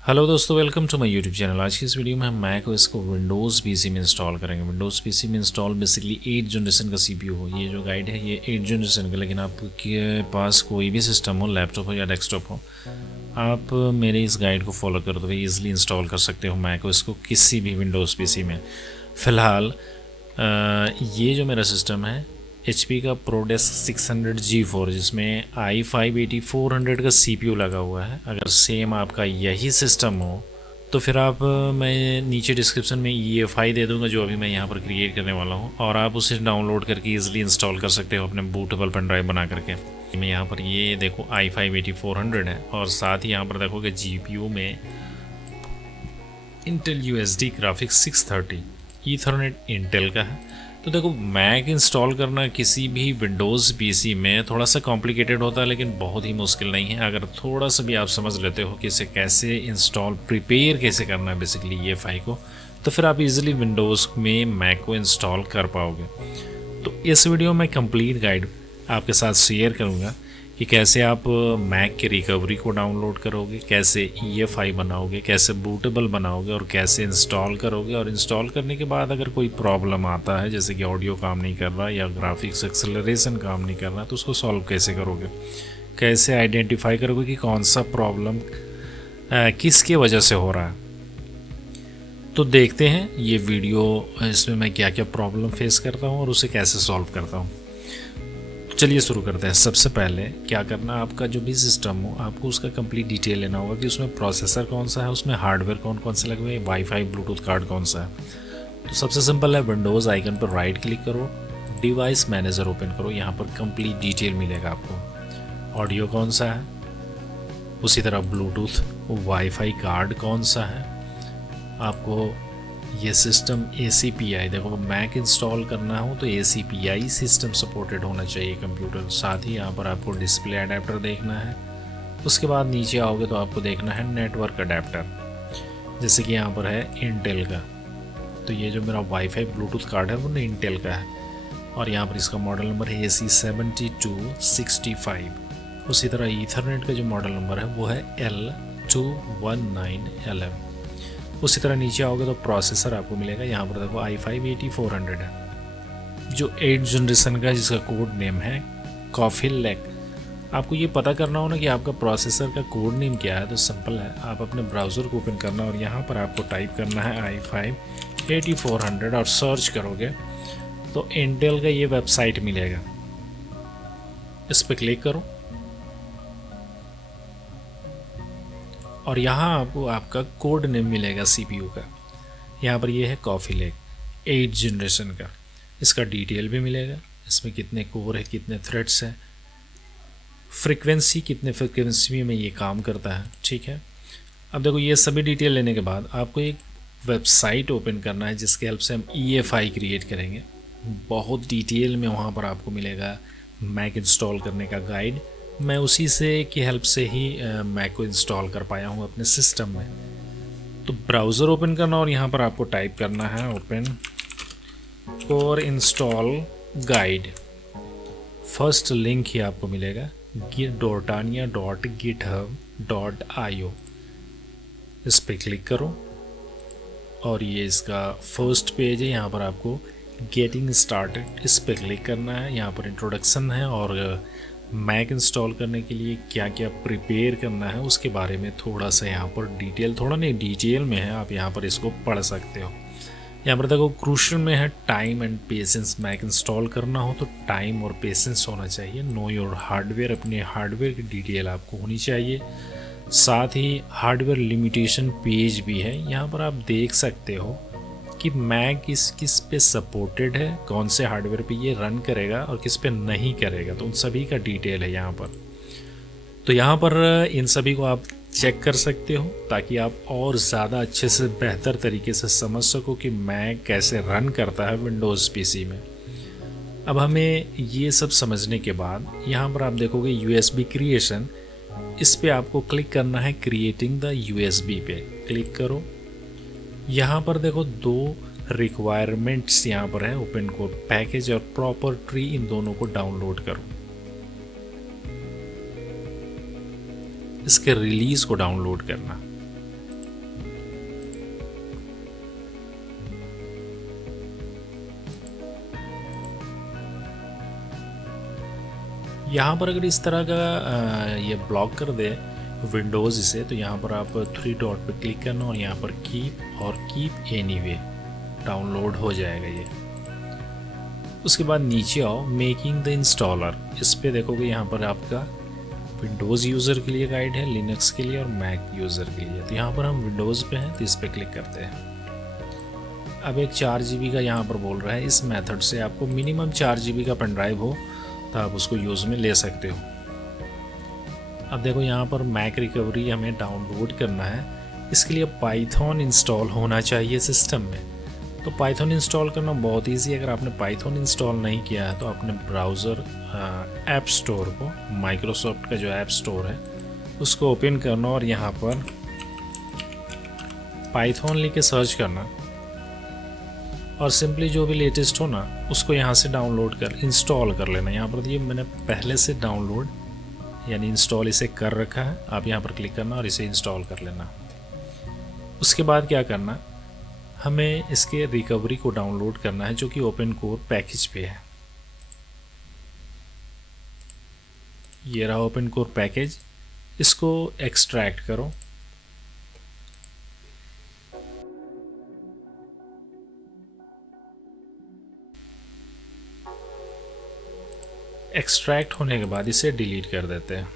Hello दोस्तों, welcome to my YouTube channel. आज की इस वीडियो में हम मैक को इसको विंडोज़ पीसी में इंस्टॉल करेंगे। विंडोज़ पीसी में इंस्टॉल बेसिकली 8 जनरेशन का सीपीयू हो। ये जो गाइड है ये 8 जनरेशन का, लेकिन आपके पास कोई भी सिस्टम हो, लैपटॉप हो या डेस्कटॉप हो, आप मेरे इस गाइड को फॉलो करते हुए ईजिली इंस्टॉल कर सकते हो मैक को इसको किसी भी विंडोज़ पीसी में। फ़िलहाल ये जो मेरा सिस्टम है HP का प्रोडेस्क 600G4, जिसमें i5-8400 का CPU लगा हुआ है। अगर सेम आपका यही सिस्टम हो तो फिर आप मैं नीचे डिस्क्रिप्शन में EFI दे दूंगा जो अभी मैं यहाँ पर क्रिएट करने वाला हूँ, और आप उसे डाउनलोड करके इजीली इंस्टॉल कर सकते हो अपने बूटेबल पेन ड्राइव बना करके। मैं यहाँ पर ये देखो i5-8400 है, और साथ ही यहाँ पर देखोगे GPU में Intel USD graphics 630 Ethernet Intel का है। तो देखो, मैक इंस्टॉल करना किसी भी विंडोज़ पीसी में थोड़ा सा कॉम्प्लिकेटेड होता है, लेकिन बहुत ही मुश्किल नहीं है। अगर थोड़ा सा भी आप समझ लेते हो कि इसे कैसे इंस्टॉल प्रिपेयर कैसे करना है बेसिकली ये फाइल को, तो फिर आप इजीली विंडोज़ में मैक को इंस्टॉल कर पाओगे। तो इस वीडियो में कंप्लीट गाइड आपके साथ शेयर करूँगा कि कैसे आप मैक की रिकवरी को डाउनलोड करोगे, कैसे EFI बनाओगे, कैसे बूटेबल बनाओगे, और कैसे इंस्टॉल करोगे। और इंस्टॉल करने के बाद अगर कोई प्रॉब्लम आता है, जैसे कि ऑडियो काम नहीं कर रहा या ग्राफिक्स एक्सेलरेशन काम नहीं कर रहा, तो उसको सॉल्व कैसे करोगे, कैसे आइडेंटिफाई करोगे कि कौन सा प्रॉब्लम किसकी वजह से हो रहा है। तो देखते हैं ये वीडियो, इसमें मैं क्या क्या प्रॉब्लम फेस करता हूँ और उसे कैसे सॉल्व करता हूँ। चलिए शुरू करते हैं। सबसे पहले क्या करना, आपका जो भी सिस्टम हो आपको उसका कंप्लीट डिटेल लेना होगा कि उसमें प्रोसेसर कौन सा है, उसमें हार्डवेयर कौन कौन से लगे हुए हैं, वाईफाई ब्लूटूथ कार्ड कौन सा है। तो सबसे सिंपल है, विंडोज़ आइकन पर राइट क्लिक करो, डिवाइस मैनेजर ओपन करो, यहाँ पर कंप्लीट डिटेल मिलेगा आपको। ऑडियो कौन सा है, उसी तरह ब्लूटूथ वाईफाई कार्ड कौन सा है, आपको ये सिस्टम ACPI, देखो मैक इंस्टॉल करना हो तो ACPI सिस्टम सपोर्टेड होना चाहिए कंप्यूटर। साथ ही यहाँ पर आपको डिस्प्ले अडेप्टर देखना है। उसके बाद नीचे आओगे तो आपको देखना है नेटवर्क अडेप्टर, जैसे कि यहाँ पर है इंटेल का। तो ये जो मेरा वाईफाई ब्लूटूथ कार्ड है वो इंटेल का है, और यहाँ पर इसका मॉडल नंबर है AC7265। उसी तरह ईथरनेट का जो मॉडल नंबर है वो है L219LM। उसी तरह नीचे आओगे तो प्रोसेसर आपको मिलेगा, यहाँ पर देखो i5-8400 है जो 8 जनरेशन का, जिसका कोड नेम है कॉफी लेक। आपको ये पता करना हो ना कि आपका प्रोसेसर का कोड नेम क्या है, तो सिंपल है, आप अपने ब्राउज़र को ओपन करना और यहाँ पर आपको टाइप करना है i5-8400 और सर्च करोगे तो इंटेल का ये वेबसाइट मिलेगा। इस पर क्लिक करो और यहाँ आपको आपका कोड नेम मिलेगा CPU का। यहाँ पर ये है कॉफ़ी लेक 8 जनरेशन का। इसका डिटेल भी मिलेगा, इसमें कितने कोर है, कितने थ्रेड्स हैं, फ्रीक्वेंसी कितने फ्रीक्वेंसी में ये काम करता है। ठीक है, अब देखो ये सभी डिटेल लेने के बाद आपको एक वेबसाइट ओपन करना है जिसके हेल्प से हम EFI क्रिएट करेंगे। बहुत डिटेल में वहाँ पर आपको मिलेगा मैक इंस्टॉल करने का गाइड। मैं उसी से की हेल्प से ही मैक को इंस्टॉल कर पाया हूँ अपने सिस्टम में। तो ब्राउज़र ओपन करना और यहाँ पर आपको टाइप करना है open core install guide. First link ही आपको मिलेगा gitania.github.io। इस पर क्लिक करो और ये इसका फर्स्ट पेज है। यहाँ पर आपको गेटिंग स्टार्टेड, इस पर क्लिक करना है। यहाँ पर इंट्रोडक्शन है और मैक इंस्टॉल करने के लिए क्या क्या प्रिपेयर करना है उसके बारे में थोड़ा सा यहाँ पर डिटेल, थोड़ा नहीं डिटेल में है, आप यहाँ पर इसको पढ़ सकते हो। यहाँ पर देखो क्रूशियल में है time and patience. Mac install करना हो तो टाइम और पेशेंस होना चाहिए। नो योर हार्डवेयर, अपने हार्डवेयर की डिटेल आपको होनी चाहिए। साथ ही हार्डवेयर लिमिटेशन पेज भी है, यहाँ पर आप देख सकते हो कि मैक किस पे सपोर्टेड है, कौन से हार्डवेयर पे ये रन करेगा और किस पे नहीं करेगा, तो उन सभी का डिटेल है यहाँ पर। तो यहाँ पर इन सभी को आप चेक कर सकते हो ताकि आप और ज़्यादा अच्छे से बेहतर तरीके से समझ सको कि मैक कैसे रन करता है विंडोज़ पीसी में। अब हमें ये सब समझने के बाद यहाँ पर आप देखोगे USB क्रिएशन, इस पे आपको क्लिक करना है। क्रिएटिंग द USB पे क्लिक करो। यहाँ पर देखो दो रिक्वायरमेंट्स यहाँ पर है, ओपन कोड पैकेज और प्रॉपर ट्री, इन दोनों को डाउनलोड करो। इसके रिलीज को डाउनलोड करना। यहाँ पर अगर इस तरह का ये ब्लॉक कर दे विंडोज़ इसे, तो यहाँ पर आप 3 डॉट पे क्लिक करना और यहाँ पर कीप और कीप एनीवे डाउनलोड हो जाएगा ये। उसके बाद नीचे आओ मेकिंग द इंस्टॉलर, इस पे देखोगे यहाँ पर आपका विंडोज़ यूज़र के लिए गाइड है, लिनक्स के लिए और मैक यूज़र के लिए। तो यहाँ पर हम विंडोज़ पे हैं तो इस पर क्लिक करते हैं। अब एक 4 GB का यहाँ पर बोल रहा है, इस मेथड से आपको मिनिमम 4 GB का पेन ड्राइव हो तो आप उसको यूज़ में ले सकते हो। अब देखो यहाँ पर मैक रिकवरी हमें डाउनलोड करना है, इसके लिए पाइथन इंस्टॉल होना चाहिए सिस्टम में। तो पाइथन इंस्टॉल करना बहुत इजी है। अगर आपने पाइथन इंस्टॉल नहीं किया है तो अपने ब्राउज़र ऐप स्टोर को, माइक्रोसॉफ्ट का जो ऐप स्टोर है उसको ओपन करना और यहाँ पर पाइथन लिख के सर्च करना और सिंपली जो भी लेटेस्ट हो ना उसको यहाँ से डाउनलोड कर इंस्टॉल कर लेना। यहाँ पर ये मैंने पहले से डाउनलोड यानी इंस्टॉल इसे कर रखा है। आप यहाँ पर क्लिक करना और इसे इंस्टॉल कर लेना। उसके बाद क्या करना, हमें इसके रिकवरी को डाउनलोड करना है जो कि ओपन कोर पैकेज पे है। ये रहा ओपन कोर पैकेज, इसको एक्सट्रैक्ट करो। एक्सट्रैक्ट होने के बाद इसे डिलीट कर देते हैं।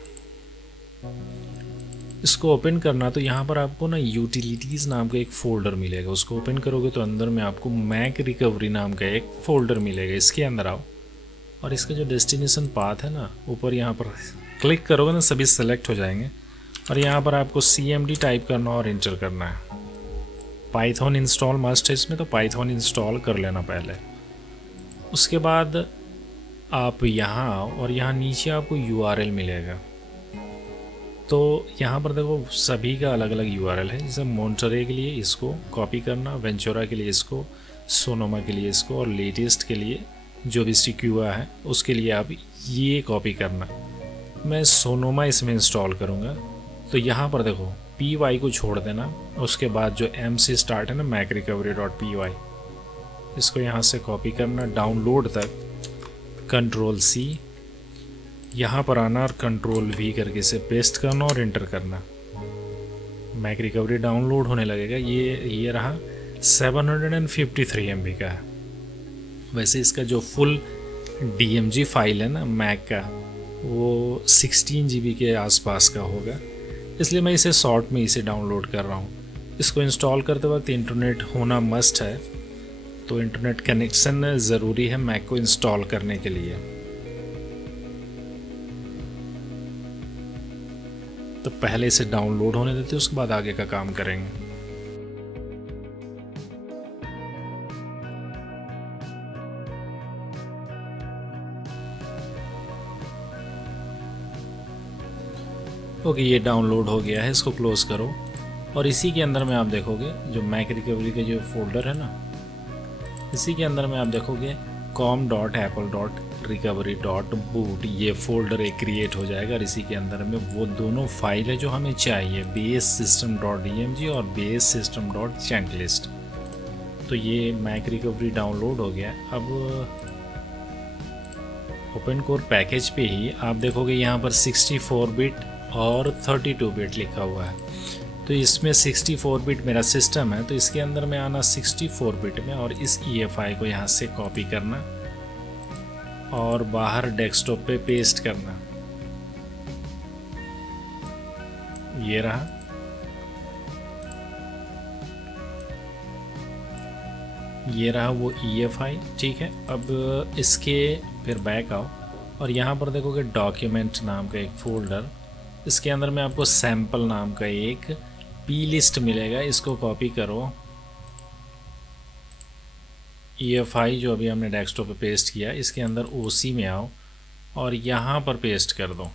इसको ओपन करना तो यहाँ पर आपको ना यूटिलिटीज़ नाम का एक फ़ोल्डर मिलेगा, उसको ओपन करोगे तो अंदर में आपको मैक रिकवरी नाम का एक फ़ोल्डर मिलेगा। इसके अंदर आओ और इसका जो डेस्टिनेशन पाथ है ना ऊपर यहाँ पर क्लिक करोगे ना सभी सेलेक्ट हो जाएंगे और यहाँ पर आपको CMD टाइप करना और इंटर करना है। पाइथन इंस्टॉल मस्ट है इसमें, तो पाइथन इंस्टॉल कर लेना पहले। उसके बाद आप यहाँ आओ और यहाँ नीचे आपको URL मिलेगा। तो यहाँ पर देखो सभी का अलग अलग URL है। जैसे मोन्टरे के लिए इसको कॉपी करना, वेंचुरा के लिए इसको, सोनोमा के लिए इसको और लेटेस्ट के लिए जो भी सिक्यूआ है उसके लिए आप ये कॉपी करना। मैं सोनोमा इसमें इंस्टॉल करूँगा तो यहाँ पर देखो PY को छोड़ देना। उसके बाद जो M से स्टार्ट है ना macrecovery.py, इसको यहाँ से कॉपी करना डाउनलोड तक, Ctrl+C, यहाँ पर आना और Ctrl+V करके इसे पेस्ट करना और इंटर करना। मैक रिकवरी डाउनलोड होने लगेगा। ये रहा 753 MB का है। वैसे इसका जो फुल DMG फाइल है ना मैक का वो 16 GB के आसपास का होगा, इसलिए मैं इसे शॉर्ट में इसे डाउनलोड कर रहा हूँ। इसको इंस्टॉल करते वक्त इंटरनेट होना मस्ट है, तो इंटरनेट कनेक्शन ज़रूरी है मैक को इंस्टॉल करने के लिए। तो पहले इसे डाउनलोड होने देते, उसके बाद आगे का काम करेंगे। ओके, ये डाउनलोड हो गया है, इसको क्लोज करो और इसी के अंदर में आप देखोगे जो मैक रिकवरी के जो फोल्डर है ना, इसी के अंदर में आप देखोगे com.apple.recovery.boot ये फोल्डर एक क्रिएट हो जाएगा और इसी के अंदर में वो दोनों फाइल है जो हमें चाहिए, basesystem.dmg और basesystem.checklist। तो ये मैक रिकवरी डाउनलोड हो गया। अब ओपन कोर पैकेज पे ही आप देखोगे यहाँ पर 64 बिट और 32 बिट लिखा हुआ है। तो इसमें 64 बिट मेरा सिस्टम है, तो इसके अंदर में आना 64 बिट में और इस EFI को यहाँ से कॉपी करना और बाहर डेस्कटॉप पे पेस्ट करना। ये रहा। ये रहा वो EFI, ठीक है। अब इसके फिर बैक आओ और यहाँ पर देखोगे डॉक्यूमेंट नाम का एक फोल्डर, इसके अंदर में आपको सैम्पल नाम का एक P-लिस्ट मिलेगा, इसको कॉपी करो। EFI जो अभी हमने डेस्कटॉप पे पेस्ट किया, इसके अंदर OC में आओ और यहाँ पर पेस्ट कर दो।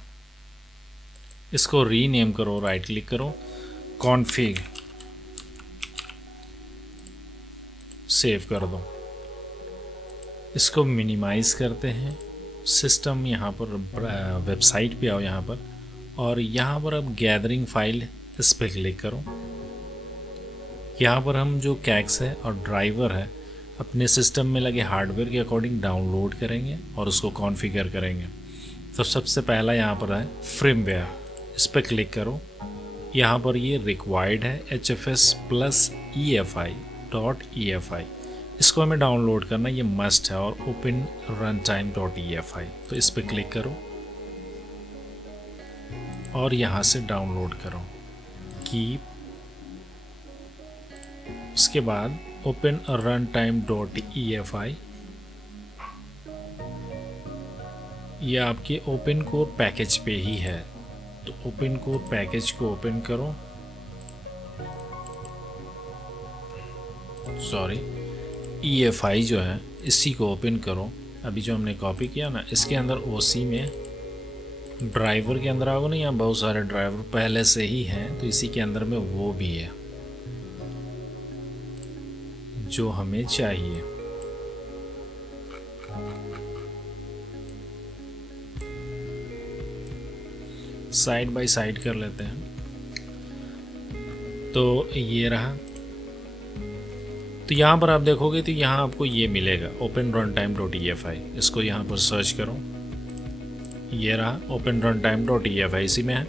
इसको रीनेम करो, राइट क्लिक करो, कॉन्फ़िग, सेव कर दो। इसको मिनिमाइज़ करते हैं। सिस्टम यहाँ पर वेबसाइट पे आओ यहाँ पर और यहाँ पर अब गैदरिंग फाइल इस पर क्लिक करो। यहाँ पर हम जो कैक्स है और ड्राइवर है अपने सिस्टम में लगे हार्डवेयर के अकॉर्डिंग डाउनलोड करेंगे और उसको कॉन्फ़िगर करेंगे। तो सबसे पहला यहाँ पर है फ्रेमवेयर, इस पर क्लिक करो। यहाँ पर ये रिक्वायर्ड है hfs+efi.efi, इसको हमें डाउनलोड करना, ये मस्ट है, और ओपन runtime.efi, तो इस पर क्लिक करो और यहाँ से डाउनलोड करो कीप। उसके बाद ओपन runtime.efi, ये आपके ओपन कोर पैकेज पे ही है, तो ओपन कोर पैकेज को ओपन करो, सॉरी EFI जो है इसी को ओपन करो। अभी जो हमने कॉपी किया ना, इसके अंदर OC में ड्राइवर के अंदर आओगे ना, यहाँ बहुत सारे ड्राइवर पहले से ही हैं, तो इसी के अंदर में वो भी है जो हमें चाहिए। साइड बाय साइड कर लेते हैं, तो ये रहा। तो यहाँ पर आप देखोगे तो यहाँ आपको ये मिलेगा ओपन runtime.efi, इसको यहाँ पर सर्च करो, ये रहा ओपन runtime.efi, इसी में है।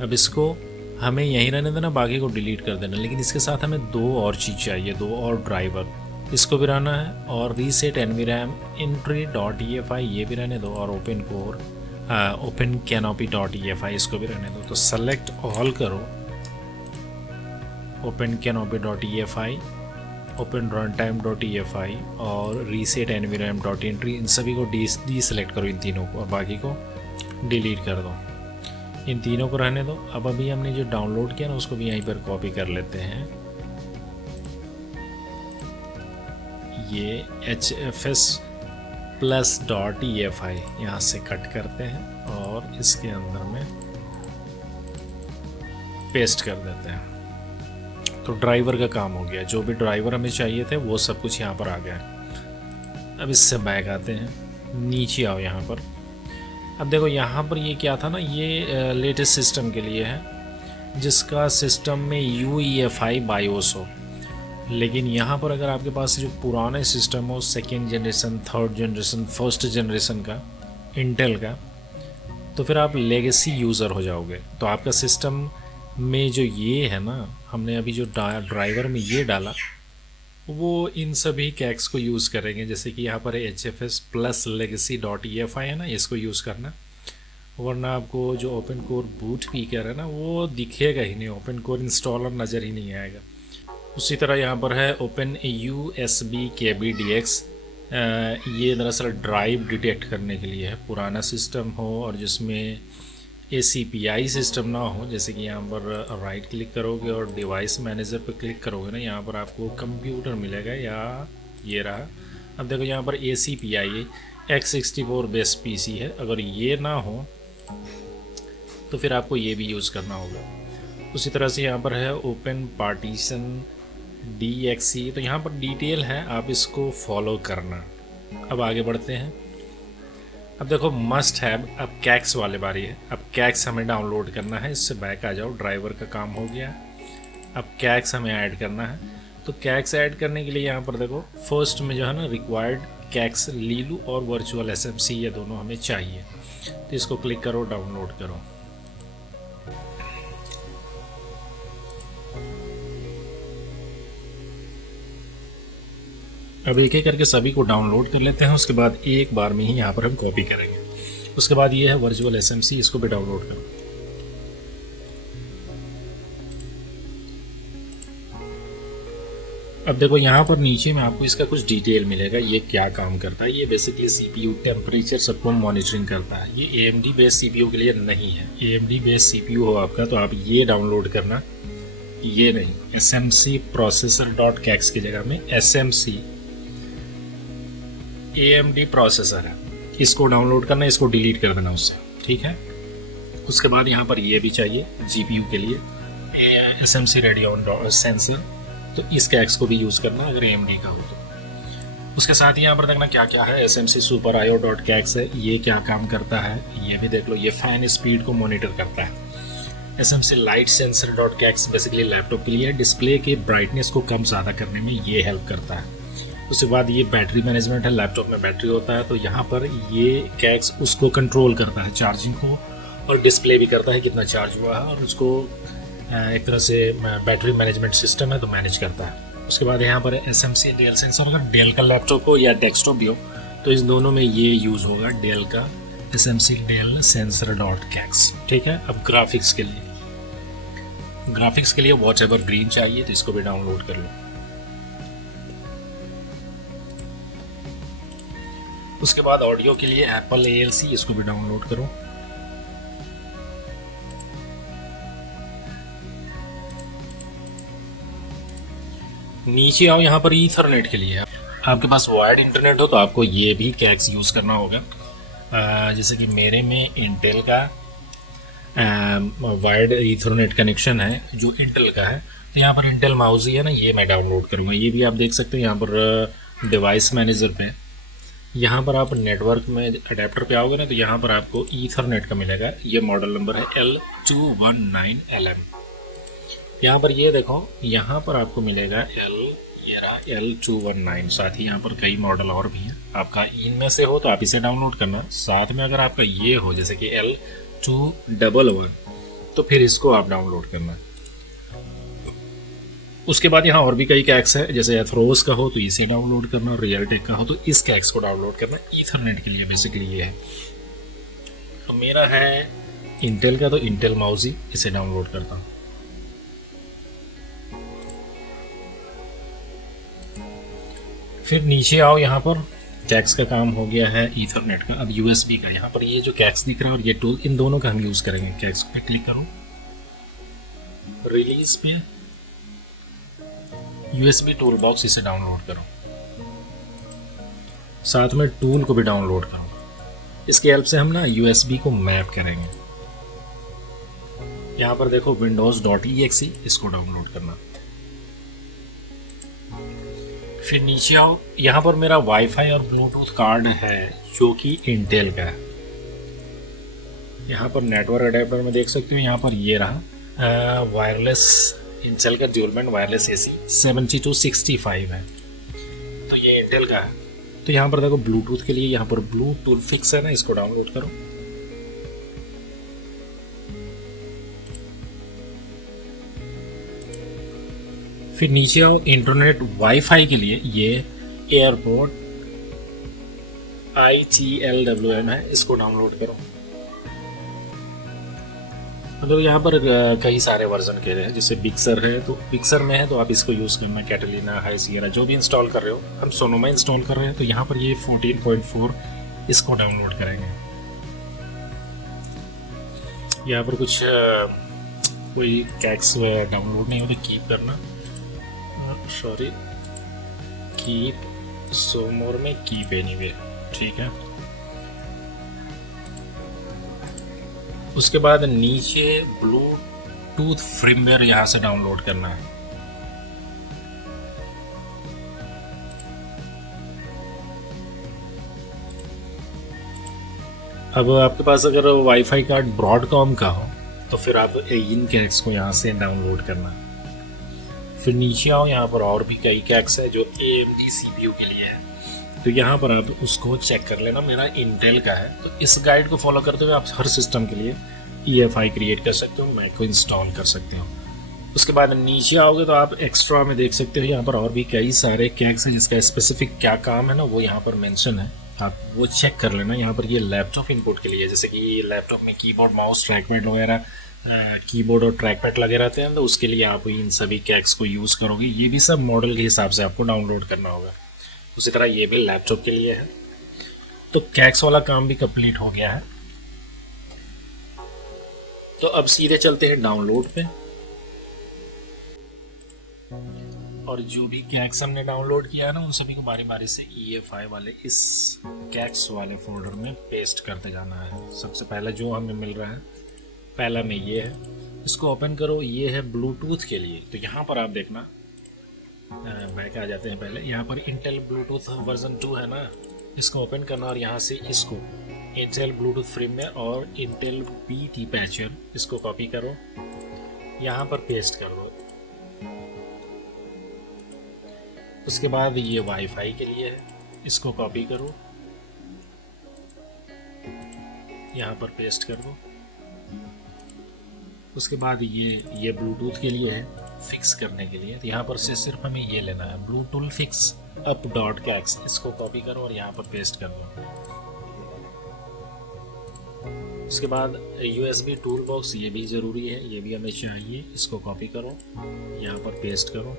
अब इसको हमें यहीं रहने देना, बाकी को डिलीट कर देना, लेकिन इसके साथ हमें दो और चीज़ चाहिए, दो और ड्राइवर, इसको भी रहना है, और रीसेट एनवीरैम entry.efi ये भी रहने दो, और ओपन canopy.efi इसको भी रहने दो। तो सेलेक्ट ऑल करो, ओपन canopy.efi, ओपन runtime.efi और रीसेट environment.entry, इन सभी को डी सेलेक्ट करो, इन तीनों को, और बाकी को डिलीट कर दो, इन तीनों को रहने दो। अब अभी हमने जो डाउनलोड किया ना, उसको भी यहीं पर कॉपी कर लेते हैं, ये hfs+.efi यहाँ से कट करते हैं और इसके अंदर में पेस्ट कर देते हैं। तो ड्राइवर का काम हो गया, जो भी ड्राइवर हमें चाहिए थे वो सब कुछ यहाँ पर आ गया। अब इससे बैक आते हैं, नीचे आओ यहाँ पर। अब देखो यहाँ पर ये क्या था ना, ये लेटेस्ट सिस्टम के लिए है जिसका सिस्टम में UEFI बायोस हो, लेकिन यहाँ पर अगर आपके पास जो पुराने सिस्टम हो, second generation, third generation, first generation का इंटेल का, तो फिर आप लेगेसी यूज़र हो जाओगे। तो आपका सिस्टम में जो ये है ना, हमने अभी जो ड्राइवर में ये डाला, वो इन सभी कैक्स को यूज़ करेंगे। जैसे कि यहाँ पर hfs+legacy.efi है ना, इसको यूज़ करना, वरना आपको जो ओपन कोर बूट पीकर है ना, वो दिखेगा ही नहीं, ओपन कोर इंस्टॉलर नज़र ही नहीं आएगा। उसी तरह यहाँ पर है ओपन USB KBDX, ये दरअसल ड्राइव डिटेक्ट करने के लिए है, पुराना सिस्टम हो और जिसमें ACPI सिस्टम ना हो। जैसे कि यहाँ पर राइट क्लिक करोगे और डिवाइस मैनेजर पर क्लिक करोगे ना, यहाँ पर आपको कंप्यूटर मिलेगा, या ये रहा। अब देखो यहाँ पर ACPI x64 बेस PC है, अगर ये ना हो तो फिर आपको ये भी यूज़ करना होगा। उसी तरह से यहाँ पर है ओपन पार्टीशन DXE, तो यहाँ पर डिटेल है, आप इसको फॉलो करना। अब आगे बढ़ते हैं। अब देखो मस्ट हैव, अब कैक्स वाले बारी है। अब कैक्स हमें डाउनलोड करना है, इससे बैक आ जाओ, ड्राइवर का काम हो गया। अब कैक्स हमें ऐड करना है, तो कैक्स ऐड करने के लिए यहाँ पर देखो फर्स्ट में जो है ना, रिक्वायर्ड कैक्स लीलू और वर्चुअल SMC, ये दोनों हमें चाहिए। तो इसको क्लिक करो, डाउनलोड करो। अब एक एक करके सभी को डाउनलोड कर लेते हैं, उसके बाद एक बार में ही यहाँ पर हम कॉपी करेंगे। उसके बाद ये है वर्चुअल SMC, इसको भी डाउनलोड करो। अब देखो यहाँ पर नीचे में आपको इसका कुछ डिटेल मिलेगा, ये क्या काम करता है। ये बेसिकली CPU टेम्परेचर सबको मॉनिटरिंग करता है। ये AMD बेस्ड CPU के लिए नहीं है। AMD बेस्ड CPU हो आपका तो आप ये डाउनलोड करना, ये नहीं। SMC processor.cax की जगह में SMC AMD प्रोसेसर है, इसको डाउनलोड करना, इसको डिलीट कर देना उससे, ठीक है। उसके बाद यहाँ पर ये भी चाहिए GPU के लिए SMC Radeon सेंसर, तो इस कैक्स को भी यूज़ करना अगर AMD का हो तो। उसके साथ ही यहाँ पर देखना क्या क्या है। SMC Super IO.cax है, ये क्या काम करता है ये भी देख लो। ये फ़ैन स्पीड को मॉनिटर करता है। SMC Light Sensor.cax basically laptop के लिए डिस्प्ले के ब्राइटनेस को कम ज़्यादा करने में ये हेल्प करता है। उसके बाद ये बैटरी मैनेजमेंट है, लैपटॉप में बैटरी होता है तो यहाँ पर ये कैक्स उसको कंट्रोल करता है चार्जिंग को, और डिस्प्ले भी करता है कितना चार्ज हुआ है, और उसको एक तरह से बैटरी मैनेजमेंट सिस्टम है तो मैनेज करता है। उसके बाद यहाँ पर SMC डेल सेंसर, अगर डेल का लैपटॉप हो या डेस्कटॉप भी हो तो इस दोनों में ये यूज़ होगा, डेल का SMC डेल सेंसर डॉट कैक्स। ठीक है, अब ग्राफिक्स के लिए वॉच एवर ग्रीन चाहिए तो इसको भी डाउनलोड कर लो। उसके बाद ऑडियो के लिए एप्पल ALC, इसको भी डाउनलोड करो। नीचे आओ, यहाँ पर ईथरनेट के लिए आपके पास वायर्ड इंटरनेट हो तो आपको ये भी कैक्स यूज़ करना होगा। जैसे कि मेरे में इंटेल का वायर्ड ईथरनेट कनेक्शन है जो इंटेल का है, तो यहाँ पर इंटेल माउस ही है ना, ये मैं डाउनलोड करूँगा। ये भी आप देख सकते हो यहाँ पर डिवाइस मैनेजर पे, यहाँ पर आप नेटवर्क में अडेप्टर पे आओगे ना तो यहाँ पर आपको ईथरनेट का मिलेगा। ये मॉडल नंबर है L219LM। यहाँ पर ये देखो, यहाँ पर आपको मिलेगा ये रहा L219। साथ ही यहाँ पर कई मॉडल और भी हैं, आपका इनमें से हो तो आप इसे डाउनलोड करना। साथ में अगर आपका ये हो जैसे कि L211 तो फिर इसको आप डाउनलोड करना। उसके बाद यहाँ और भी कई कैक्स है, जैसे एथरोस का हो तो इसे डाउनलोड करना, और रियलटेक का हो तो इस कैक्स को डाउनलोड करना। ईथरनेट के लिए बेसिकली ये है। तो मेरा है इंटेल का, तो इंटेल माउस ही, इसे डाउनलोड करता हूँ। फिर नीचे आओ, यहाँ पर कैक्स का काम हो गया है ईथरनेट का। अब USB का, यहाँ पर ये जो कैक्स दिख रहा है और ये टूल, इन दोनों का हम यूज़ करेंगे। कैक्स पे क्लिक करो, रिलीज पे USB टूल बॉक्स, इसे डाउनलोड करो। साथ में टूल को भी डाउनलोड करो। इसकी हेल्प से हम ना USB को मैप करेंगे। यहाँ पर देखो windows.exe, इसको डाउनलोड करना। फिर नीचे आओ, यहाँ पर मेरा वाईफाई और ब्लूटूथ कार्ड है जो कि इंटेल का है। यहाँ पर नेटवर्क अडेप्टर में देख सकते हो, यहाँ पर ये रहा वायरलेस इंटेल का ड्यूल बैंड वायरलेस AC 7265 है, तो ये इंटेल का है। तो यहाँ पर देखो ब्लूटूथ के लिए यहाँ पर ब्लूटूथ फिक्स है ना, इसको डाउनलोड करो। फिर नीचे आओ, इंटरनेट वाईफाई के लिए ये एयरपोर्ट ITLWM है, इसको डाउनलोड करो। तो यहाँ पर कई सारे वर्जन के हैं, जैसे बिक्सर है तो बिक्सर में है तो आप इसको यूज़ करना। कैटलिना, हाई सियरा, जो भी इंस्टॉल कर रहे हो, हम सोनोमा इंस्टॉल कर रहे हैं तो यहाँ पर ये 14.4, इसको डाउनलोड करेंगे। यहाँ पर कुछ कोई कैक्स डाउनलोड नहीं हो तो कीप करना, सॉरी कीप सोमोर में कीप एनीवे, ठीक है। उसके बाद नीचे ब्लूटूथ फ्रेमवेयर यहाँ से डाउनलोड करना है। अब आपके पास अगर वाईफाई कार्ड ब्रॉडकॉम का हो तो फिर आप इन कैक्स को यहाँ से डाउनलोड करना। फिर नीचे आओ, यहाँ पर और भी कई कैक्स है जो AMD CPU के लिए है, तो यहाँ पर आप उसको चेक कर लेना। मेरा इंटेल का है तो इस गाइड को फॉलो करते हुए आप हर सिस्टम के लिए EFI क्रिएट कर सकते हो, मैक को इंस्टॉल कर सकते हो। उसके बाद नीचे आओगे तो आप एक्स्ट्रा में देख सकते हो, यहाँ पर और भी कई सारे कैक्स हैं जिसका स्पेसिफिक क्या काम है ना वो यहाँ पर मेंशन है, आप वो चेक कर लेना। यहाँ पर ये लैपटॉप इनपुट के लिए, जैसे कि लैपटॉप में कीबोर्ड, माउस, ट्रैकपैड वगैरह, कीबोर्ड और ट्रैकपैड लगे रहते हैं, तो उसके लिए आप इन सभी कैक्स को यूज़ करोगे। ये भी सब मॉडल के हिसाब से आपको डाउनलोड करना होगा। उसी तरह ये भी लैपटॉप के लिए है। तो कैक्स वाला काम भी कंप्लीट हो गया है। तो अब सीधे चलते हैं डाउनलोड पे, और जो भी कैक्स हमने डाउनलोड किया है ना उन सभी को बारी बारी से EFI वाले इस कैक्स वाले फोल्डर में पेस्ट करते जाना है। सबसे पहले जो हमें मिल रहा है, पहला में ये है, इसको ओपन करो। ये है ब्लूटूथ के लिए, तो यहाँ पर आप देखना, बैक आ जाते हैं। पहले यहाँ पर इंटेल ब्लूटूथ वर्जन 2 है ना, इसको ओपन करना और यहाँ से इसको इंटेल ब्लूटूथ फ्रेमवेयर और इंटेल BT पैचर, इसको कॉपी करो, यहाँ पर पेस्ट कर दो। उसके बाद ये वाईफाई के लिए है, इसको कॉपी करो, यहाँ पर पेस्ट कर दो। उसके बाद ये ब्लूटूथ के लिए है, फिक्स करने के लिए। तो यहाँ पर से सिर्फ हमें ये लेना है, ब्लूटूथ फिक्स अप डॉट कैक्स, इसको कॉपी करो और यहाँ पर पेस्ट कर दो। उसके बाद USB टूल बॉक्स, ये भी ज़रूरी है, ये भी हमें चाहिए, इसको कॉपी करो, यहाँ पर पेस्ट करो।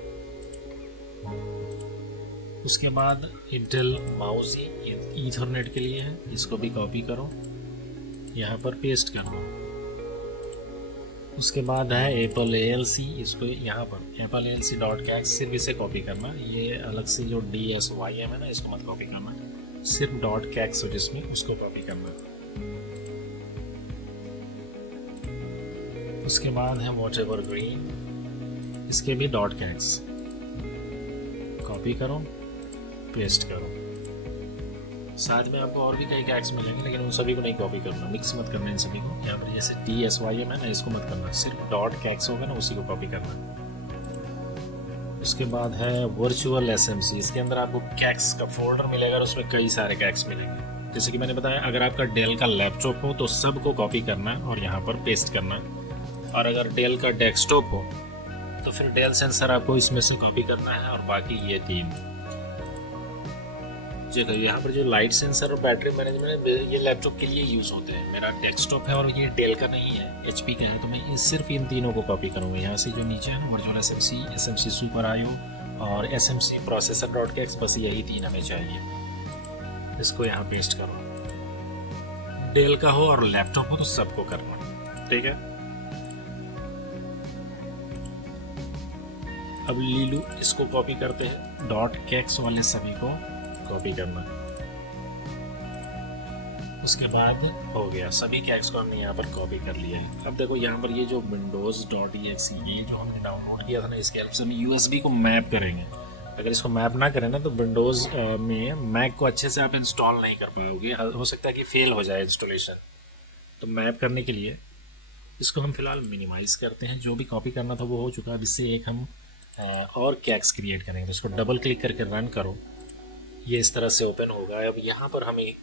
उसके बाद इंटेल माउस ईथरनेट के लिए है, इसको भी कॉपी करो, यहाँ पर पेस्ट कर दो। उसके बाद है एप्पल ALC, इसको यहाँ पर एप्पल ALC डॉट कैक्स, सिर्फ इसे कॉपी करना। ये अलग से जो DSYM है ना, इसको मत कॉपी करना, सिर्फ डॉट कैक्स हो जिसमें, उसको कॉपी करना। उसके बाद है वॉटएवर ग्रीन, इसके भी डॉट कैक्स, कॉपी करो, पेस्ट करो। साथ में आपको और भी कई कैक्स मिलेंगे, लेकिन उन सभी को नहीं कॉपी करना, मिक्स मत करना इन सभी को। यहाँ पर जैसे DSYM है ना, इसको मत करना, सिर्फ डॉट कैक्स होगा ना, उसी को कॉपी करना। उसके बाद है वर्चुअल SMC, इसके अंदर आपको कैक्स का फोल्डर मिलेगा और उसमें कई सारे कैक्स मिलेंगे। जैसे कि मैंने बताया, अगर आपका डेल का लैपटॉप हो तो सबको कॉपी करना और यहाँ पर पेस्ट करना, और अगर डेल का डेस्कटॉप हो तो फिर डेल सेंसर आपको इसमें से कॉपी करना है, और बाकी ये 3। देखो यहाँ पर जो लाइट सेंसर और बैटरी मैनेजमेंट, ये लैपटॉप के लिए यूज़ होते हैं। मेरा डेस्कटॉप है और ये डेल का नहीं है, HP का है, तो मैं सिर्फ इन तीनों को कॉपी करूँगा। यहाँ से जो नीचे है ना, वर्चुअल SMC सुपर IO और SMC प्रोसेसर डॉट कैक्स, बस यही 3 हमें चाहिए। इसको यहाँ पेस्ट करो। डेल का हो और लैपटॉप हो तो सबको करना, ठीक है। अब लीलू, इसको कॉपी करते हैं, डॉट कैक्स वाले सभी को कॉपी करना। उसके बाद हो गया, सभी कैक्स को हमने यहाँ पर कॉपी कर लिया है। अब देखो यहाँ पर ये जो windows.exe, ये जो हमने डाउनलोड किया था ना, इसके हेल्प से हम USB को मैप करेंगे। अगर इसको मैप ना करें ना तो विंडोज़ में मैक को अच्छे से आप इंस्टॉल नहीं कर पाओगे, हो सकता है कि फेल हो जाए इंस्टॉलेशन। तो मैप करने के लिए इसको हम फिलहाल मिनिमाइज़ करते हैं। जो भी कॉपी करना था वो हो चुका है। अब इससे एक हम और कैक्स क्रिएट करेंगे। तो इसको डबल क्लिक करके रन करो, ये इस तरह से ओपन होगा। अब यहाँ पर हमें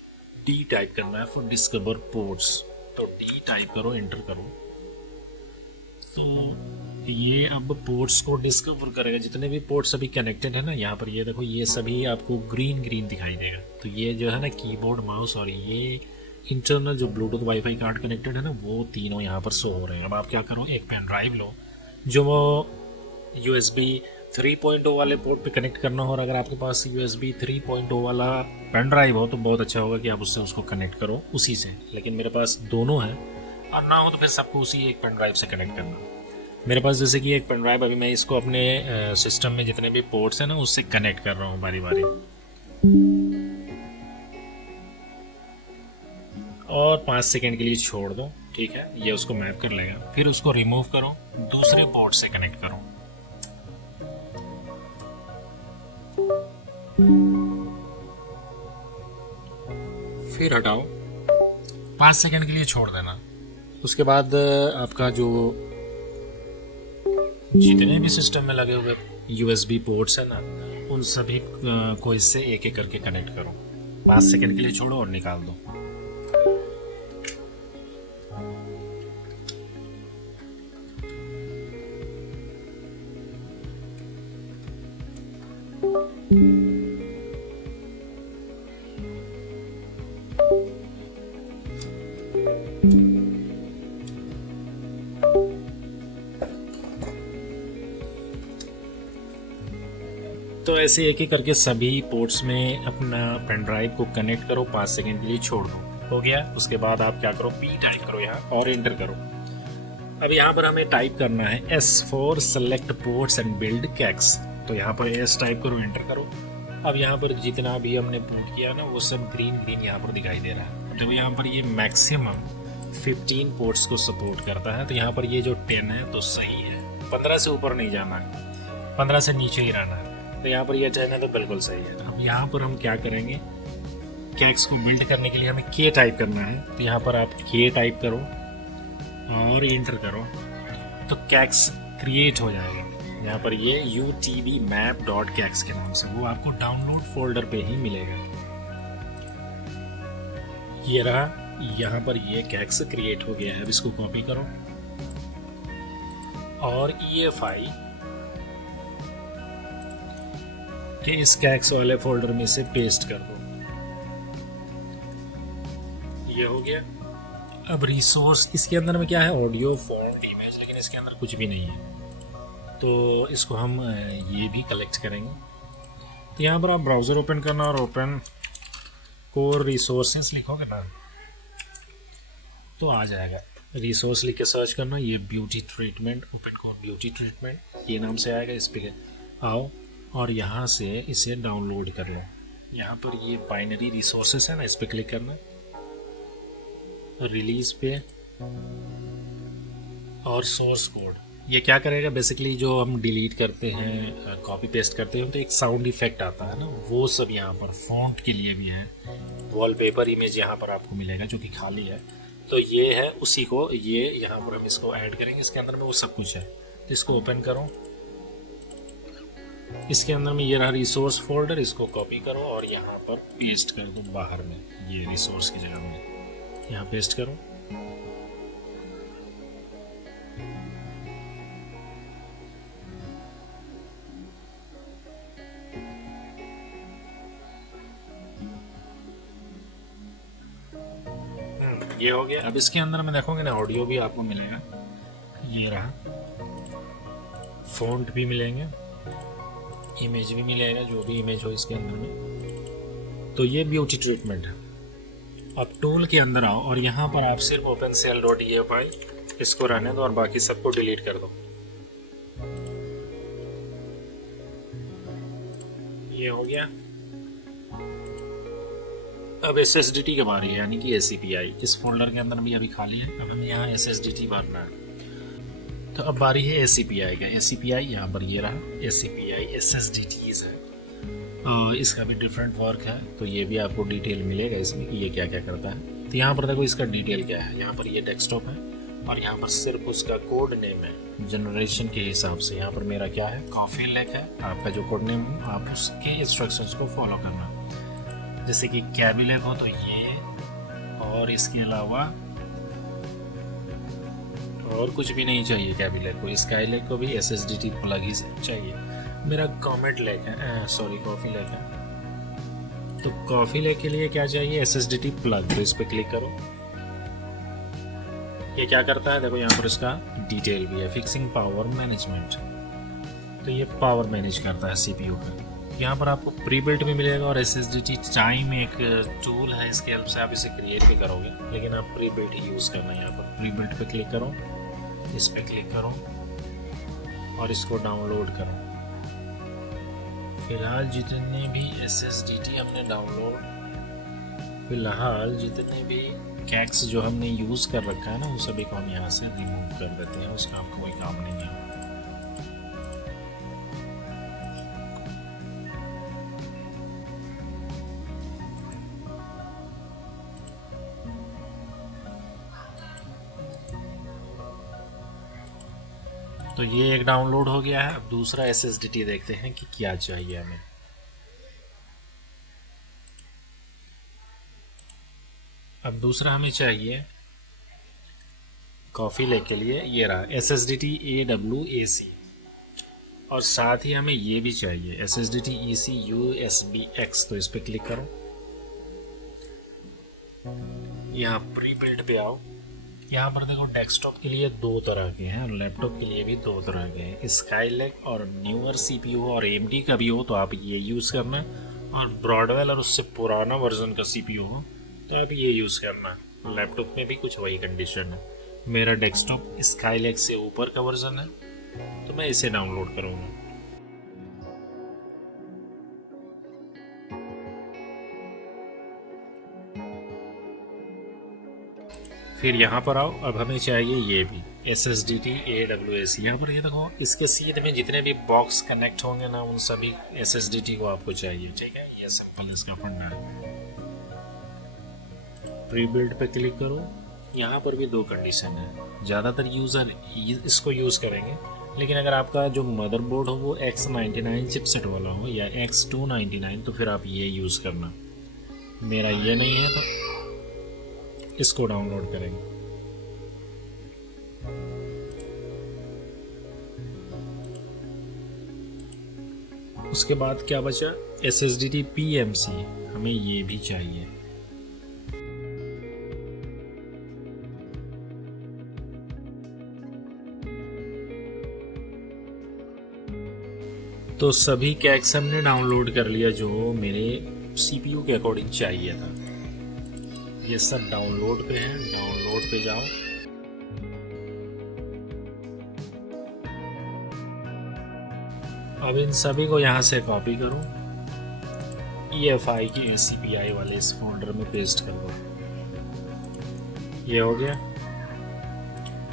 D टाइप करना है फॉर डिस्कवर पोर्ट्स, तो D टाइप करो, एंटर करो। तो ये अब पोर्ट्स को डिस्कवर करेगा, जितने भी पोर्ट्स अभी कनेक्टेड है ना, यहाँ पर ये देखो, ये सभी आपको ग्रीन ग्रीन दिखाई देगा। तो ये जो है ना कीबोर्ड, माउस और ये इंटरनल जो ब्लूटूथ वाईफाई कार्ड कनेक्टेड है ना, वो तीनों यहाँ पर शो हो रहे हैं। अब आप क्या करो, एक पेन ड्राइव लो जो वो USB 3.0 वाले पोर्ट पे कनेक्ट करना हो, और अगर आपके पास USB 3.0 वाला पेन ड्राइव हो तो बहुत अच्छा होगा कि आप उससे उसको कनेक्ट करो उसी से। लेकिन मेरे पास दोनों है, और ना हो तो फिर सबको उसी एक पेन ड्राइव से कनेक्ट करना। मेरे पास जैसे कि एक पेन ड्राइव, अभी मैं इसको अपने सिस्टम में जितने भी पोर्ट्स हैं ना उससे कनेक्ट कर रहा हूँ बारी बारी, और 5 सेकेंड के लिए छोड़ दो, ठीक है। ये उसको मैप कर लेगा। फिर उसको रिमूव करो, दूसरे पोर्ट से कनेक्ट करो। फिर हटाओ, 5 सेकंड के लिए छोड़ देना। उसके बाद आपका जो जितने भी सिस्टम में लगे हुए USB पोर्ट्स है ना, उन सभी को इससे एक एक करके कनेक्ट करो। 5 सेकंड के लिए छोड़ो और निकाल दो। तो ऐसे एक एक करके सभी पोर्ट्स में अपना पेन ड्राइव को कनेक्ट करो, 5 सेकंड के लिए छोड़ दो। हो गया। उसके बाद आप क्या करो, P टाइप करो यहाँ और एंटर करो। अब यहाँ पर हमें टाइप करना है S for select ports and build CACs। तो यहाँ पर S टाइप करो, एंटर करो। अब यहाँ पर जितना भी हमने बूट किया ना वो सब ग्रीन ग्रीन यहाँ पर दिखाई दे रहा है। देखो यहाँ पर ये मैक्सिमम 15 पोर्ट्स को सपोर्ट करता है। तो यहाँ पर ये जो 10 है तो सही है, 15 से ऊपर नहीं जाना है, 15 से नीचे ही रहना है। तो यहाँ पर ये 10 है तो बिल्कुल सही है। अब यहाँ पर हम क्या करेंगे, कैक्स को बिल्ड करने के लिए हमें K टाइप करना है। तो यहाँ पर आप K टाइप करो और एंटर करो, तो कैक्स क्रिएट हो जाएगा। यहाँ पर ये utbmap.kex के नाम से, वो आपको डाउनलोड फोल्डर पे ही मिलेगा। ये रहा, यहाँ पर ये केक्स क्रिएट हो गया है। अब इसको कॉपी करो और EFI के इस केक्स वाले फोल्डर में से पेस्ट कर दो। ये हो गया। अब रिसोर्स इसके अंदर में क्या है, ऑडियो, फॉन्ट, इमेज, लेकिन इसके अंदर कुछ भी नहीं है, तो इसको हम ये भी कलेक्ट करेंगे। तो यहाँ पर आप ब्राउज़र ओपन करना और ओपन कोर रिसोर्सेस लिखोगे ना तो आ जाएगा। रिसोर्स लिख के सर्च करना, ये beauty treatment, open core beauty treatment ये नाम से आएगा। इस पर आओ और यहाँ से इसे डाउनलोड कर लो। यहाँ पर ये बाइनरी रिसोर्सेस है ना, इस पर क्लिक करना, रिलीज पे और सोर्स कोड। ये क्या करेगा, बेसिकली जो हम डिलीट करते हैं, कॉपी पेस्ट करते हैं, तो एक साउंड इफेक्ट आता है ना, वो सब यहाँ पर फॉन्ट के लिए भी है। वॉलपेपर इमेज यहाँ पर आपको मिलेगा जो कि खाली है, तो ये है उसी को, ये यहाँ पर हम इसको ऐड करेंगे। इसके अंदर में वो सब कुछ है, तो इसको ओपन करो। इसके अंदर में ये रहा रिसोर्स फोल्डर, इसको कॉपी करो और यहाँ पर पेस्ट कर दो बाहर में, ये रिसोर्स की जगह में यहाँ पेस्ट करो। ये हो गया। अब इसके अंदर में देखोगे ना, ऑडियो भी आपको मिलेगा, ये रहा, फॉन्ट भी मिलेंगे, इमेज भी मिलेगा, जो भी इमेज हो इसके अंदर में। तो ये ब्यूटी ट्रीटमेंट है। अब टूल के अंदर आओ और यहाँ पर आप सिर्फ OpenCL.EFI इसको रहने दो और बाकी सबको डिलीट कर दो। ये हो गया। अब SSDT के बारे, यानी कि ACPI, इस फोल्डर के अंदर भी अभी खाली है। अब हमें यहाँ SSDT भरना है, तो अब बारी है ACPI का। ACPI यहाँ पर ये रहा, ACPI SSDTs है, इसका भी डिफरेंट वर्क है, तो ये भी आपको डिटेल मिलेगा इसमें कि ये क्या क्या करता है। तो यहाँ पर देखो इसका डिटेल क्या है, यहाँ पर ये डेस्कटॉप है और यहाँ पर सिर्फ उसका कोड नेम है जनरेशन के हिसाब से। यहाँ पर मेरा क्या है, कॉफी लेक है, आपका जो कोड नेम आप उसके इंस्ट्रक्शंस को फॉलो करना। जैसे कि कैबी लेक हो तो ये, और इसके अलावा और कुछ भी नहीं चाहिए कैबी लेक को। स्काई लेक को भी SSDT प्लग ही चाहिए। मेरा कॉमेट लेक है, सॉरी कॉफ़ी लेक है, तो कॉफ़ी लेक के लिए क्या चाहिए, SSDT प्लग। तो इस पर क्लिक करो। ये क्या करता है देखो, यहाँ पर इसका डिटेल भी है, फिक्सिंग पावर मैनेजमेंट, तो ये पावर मैनेज करता है CPU का। यहाँ पर आपको प्री बिल्ट भी मिलेगा और SSDT टाइम एक टूल है, इसके हेल्प से आप इसे क्रिएट भी करोगे, लेकिन आप प्री बिल्ट ही यूज़ करना है। यहाँ पर प्री बिल्ट पे क्लिक करो, इस पे क्लिक करो और इसको डाउनलोड करो। फिलहाल जितने भी SSDT हमने डाउनलोड, फिलहाल जितने भी कैक्स जो हमने यूज़ कर रखा है ना, उन सभी को हम यहाँ से रिमूव कर देते हैं, उसका आपको कोई काम नहीं है। तो ये एक डाउनलोड हो गया है। अब दूसरा SSDT देखते हैं कि क्या चाहिए हमें। अब दूसरा हमें चाहिए कॉफ़ी लेक के लिए, ये रहा SSDT AWAC, और साथ ही हमें ये भी चाहिए SSDT EC USBX। तो इस पर क्लिक करो, यहाँ प्री बिल्ड पे आओ। यहाँ पर देखो डेस्कटॉप के लिए दो तरह के हैं, लैपटॉप के लिए भी दो तरह के हैं, स्काई लेक और न्यूअर CPU और AMD का भी हो तो आप ये यूज़ करना, और ब्रॉडवेल और उससे पुराना वर्जन का CPU हो तो आप ये यूज़ करना। लैपटॉप में भी कुछ वही कंडीशन है। मेरा डेस्कटॉप स्काई लेक से ऊपर का वर्जन है, तो मैं इसे डाउनलोड करूँगा। फिर यहाँ पर आओ। अब हमें चाहिए ये भी SSDT AWAC। यहाँ पर ये देखो, इसके सीध में जितने भी बॉक्स कनेक्ट होंगे ना, उन सभी SSDT को आपको चाहिए, ठीक है। ये सिंपल इसका फंडा है। प्री बिल्ड पे क्लिक करो। यहाँ पर भी दो कंडीशन है। ज़्यादातर यूज़र इसको यूज़ करेंगे, लेकिन अगर आपका जो मदरबोर्ड हो वो X99 चिपसेट वाला हो या X299 तो फिर आप ये यूज़ करना। मेरा ये नहीं है तो इसको डाउनलोड करेंगे। उसके बाद क्या बचा, SSD PMC, हमें ये भी चाहिए। तो सभी कैक्स हमने डाउनलोड कर लिया जो मेरे CPU के अकॉर्डिंग चाहिए था। ये सब डाउनलोड पे है, डाउनलोड पे जाओ। अब इन सभी को यहाँ से कॉपी करो, EFI की ACPI वाले इस फोल्डर में पेस्ट कर दो। ये हो गया।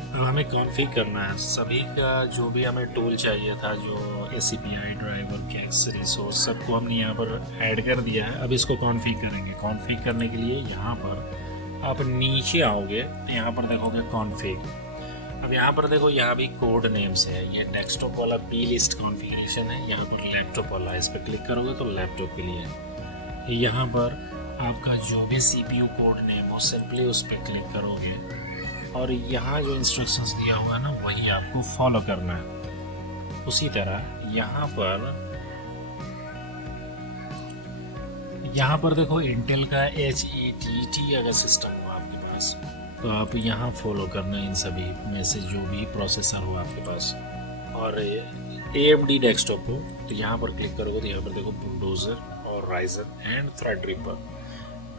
अब हमें कॉन्फ़िग करना है सभी का, जो भी हमें टूल चाहिए था, जो ACPI ड्राइवर कैक्स रिसोर्स सबको हमने यहाँ पर ऐड कर दिया है। अब इसको कॉन्फ़िग करेंगे। कॉन्फ़िग करने के लिए यहाँ पर आप नीचे आओगे तो यहाँ पर देखोगे कॉन्फ़िग। अब यहाँ पर देखो, यहाँ भी कोड नेम्स है। ये डेस्कटॉप वाला plist कॉन्फ़िगरेशन है, यहाँ पर लैपटॉप वाला, इस पर क्लिक करोगे तो लैपटॉप के लिए है। यहाँ पर आपका जो भी CPU कोड नेम हो सिंपली उस पर क्लिक करोगे और यहाँ जो इंस्ट्रक्शंस दिया हुआ है ना वही आपको फॉलो करना है। उसी तरह यहाँ पर देखो इंटेल का HATT अगर सिस्टम हो आपके पास तो आप यहाँ फॉलो करना इन सभी में से जो भी प्रोसेसर हो आपके पास। और AMD डेस्कटॉप हो तो यहाँ पर क्लिक करोगे तो यहाँ पर देखो बुलडोजर और राइजन एंड थ्रेडरिपर,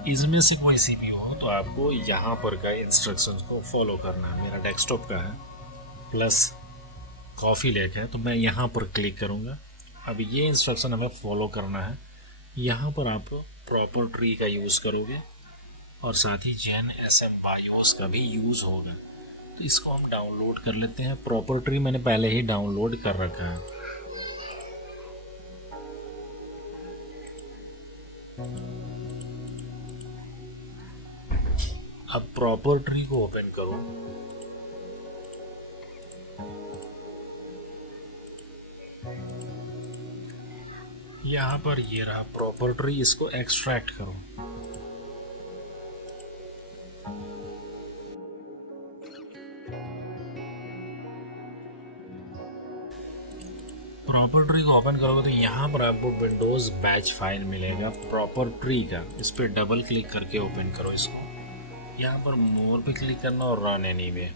इसमें से कोई CPU हो तो आपको यहाँ पर का इंस्ट्रक्शंस को फॉलो करना है। मेरा डेस्कटॉप का है प्लस कॉफ़ी लेक है तो मैं यहाँ पर क्लिक करूँगा। अब ये इंस्ट्रक्शन हमें फॉलो करना है। यहाँ पर आप प्रॉपर ट्री का यूज़ करोगे और साथ ही जेन SM BIOS का भी यूज़ होगा। तो इसको हम डाउनलोड कर लेते हैं। प्रॉपर ट्री मैंने पहले ही डाउनलोड कर रखा है। अब प्रॉपर ट्री को ओपन करो। यहाँ पर ये रहा प्रॉपर ट्री, इसको एक्सट्रैक्ट करो। प्रॉपर ट्री को ओपन करोगे तो यहाँ पर आपको विंडोज़ बैच फाइल मिलेगा प्रॉपर ट्री का। इस पर डबल क्लिक करके ओपन करो इसको। यहाँ पर मोर पे क्लिक करना और रन एनीवे।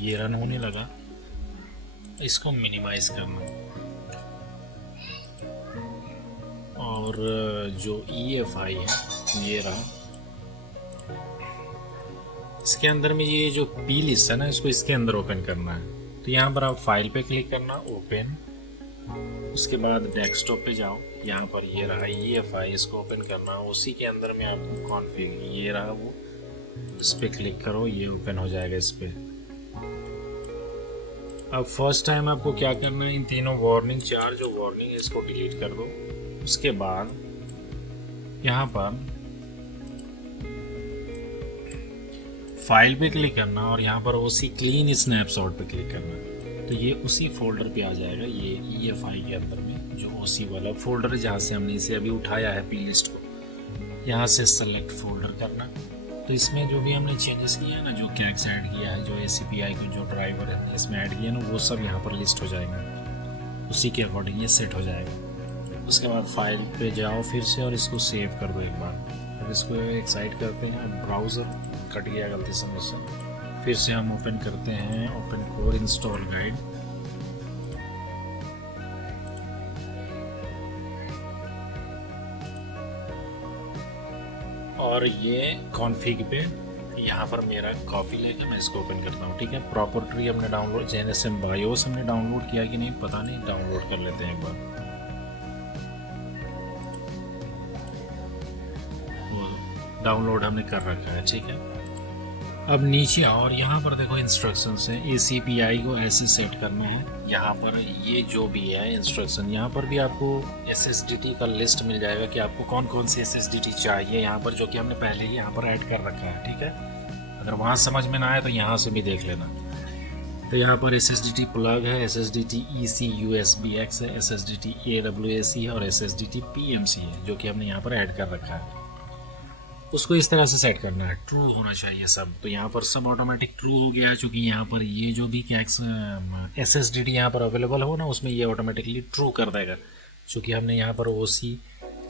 ये रन होने लगा। इसको मिनिमाइज करना और जो EFI है ये रहा। इसके अंदर में ये जो plist है ना इसको इसके अंदर ओपन करना है। तो यहाँ पर आप फाइल पे क्लिक करना, ओपन। उसके बाद डेस्कटॉप पे जाओ, यहाँ पर ये रहा EFI, इसको ओपन करना। उसी के अंदर में आपको कॉन्फ़िग ये रहा वो, इस पर क्लिक करो, ये ओपन हो जाएगा इस पर। अब फर्स्ट टाइम आपको क्या करना है, इन तीनों वार्निंग, चार जो वार्निंग है इसको डिलीट कर दो। उसके बाद यहाँ पर फाइल पे क्लिक करना और यहाँ पर OC क्लीन स्नैपशॉट पे क्लिक करना। तो ये उसी फोल्डर पे आ जाएगा, ये EFI के अंदर में जो OC वाला फोल्डर है जहाँ से हमने इसे अभी उठाया है plist को। यहाँ से सेलेक्ट फोल्डर करना। तो इसमें जो भी हमने चेंजेस किया है ना, जो कैक्स ऐड किया है, जो ACPI को जो ड्राइवर है इसमें ऐड किया ना, वो सब यहाँ पर लिस्ट हो जाएगा। उसी के अकॉर्डिंग ये सेट हो जाएगा। उसके बाद फाइल पे जाओ फिर से और इसको सेव कर दो एक बार। अब इसको एक साइड करते हैं। ब्राउज़र कट गया गलती से मुझसे। फिर से हम ओपन करते हैं ओपन कोर इंस्टॉल गाइड। और ये कॉन्फ़िग पे यहाँ पर मेरा कॉफ़ी लेकर मैं इसको ओपन करता हूँ। ठीक है, प्रॉपर ट्री हमने डाउनलोड, JNSM BIOS हमने डाउनलोड किया कि नहीं पता नहीं, डाउनलोड कर लेते हैं एक बार। डाउनलोड हमने कर रखा है। ठीक है, अब नीचे आओ और यहाँ पर देखो इंस्ट्रक्शंस हैं। ACPI को ऐसे सेट करना है। यहाँ पर ये जो भी है इंस्ट्रक्शन, यहाँ पर भी आपको SSD का लिस्ट मिल जाएगा कि आपको कौन कौन सी SSD चाहिए यहाँ पर, जो कि हमने पहले ही यहाँ पर ऐड कर रखा है। ठीक है, अगर वहाँ समझ में ना आए तो यहाँ से भी देख लेना। तो यहाँ पर SSDT प्लग है, SSDT EC USB-X है, SSDT AWAC है और SSDT PMC है, जो कि हमने यहाँ पर ऐड कर रखा है। उसको इस तरह से सेट करना है, ट्रू होना चाहिए सब। तो यहाँ पर सब ऑटोमेटिक ट्रू हो गया, चूँकि यहाँ पर ये जो भी कैक्स SSDT यहाँ पर अवेलेबल हो ना, उसमें ये ऑटोमेटिकली ट्रू कर देगा, चूँकि हमने यहाँ पर OC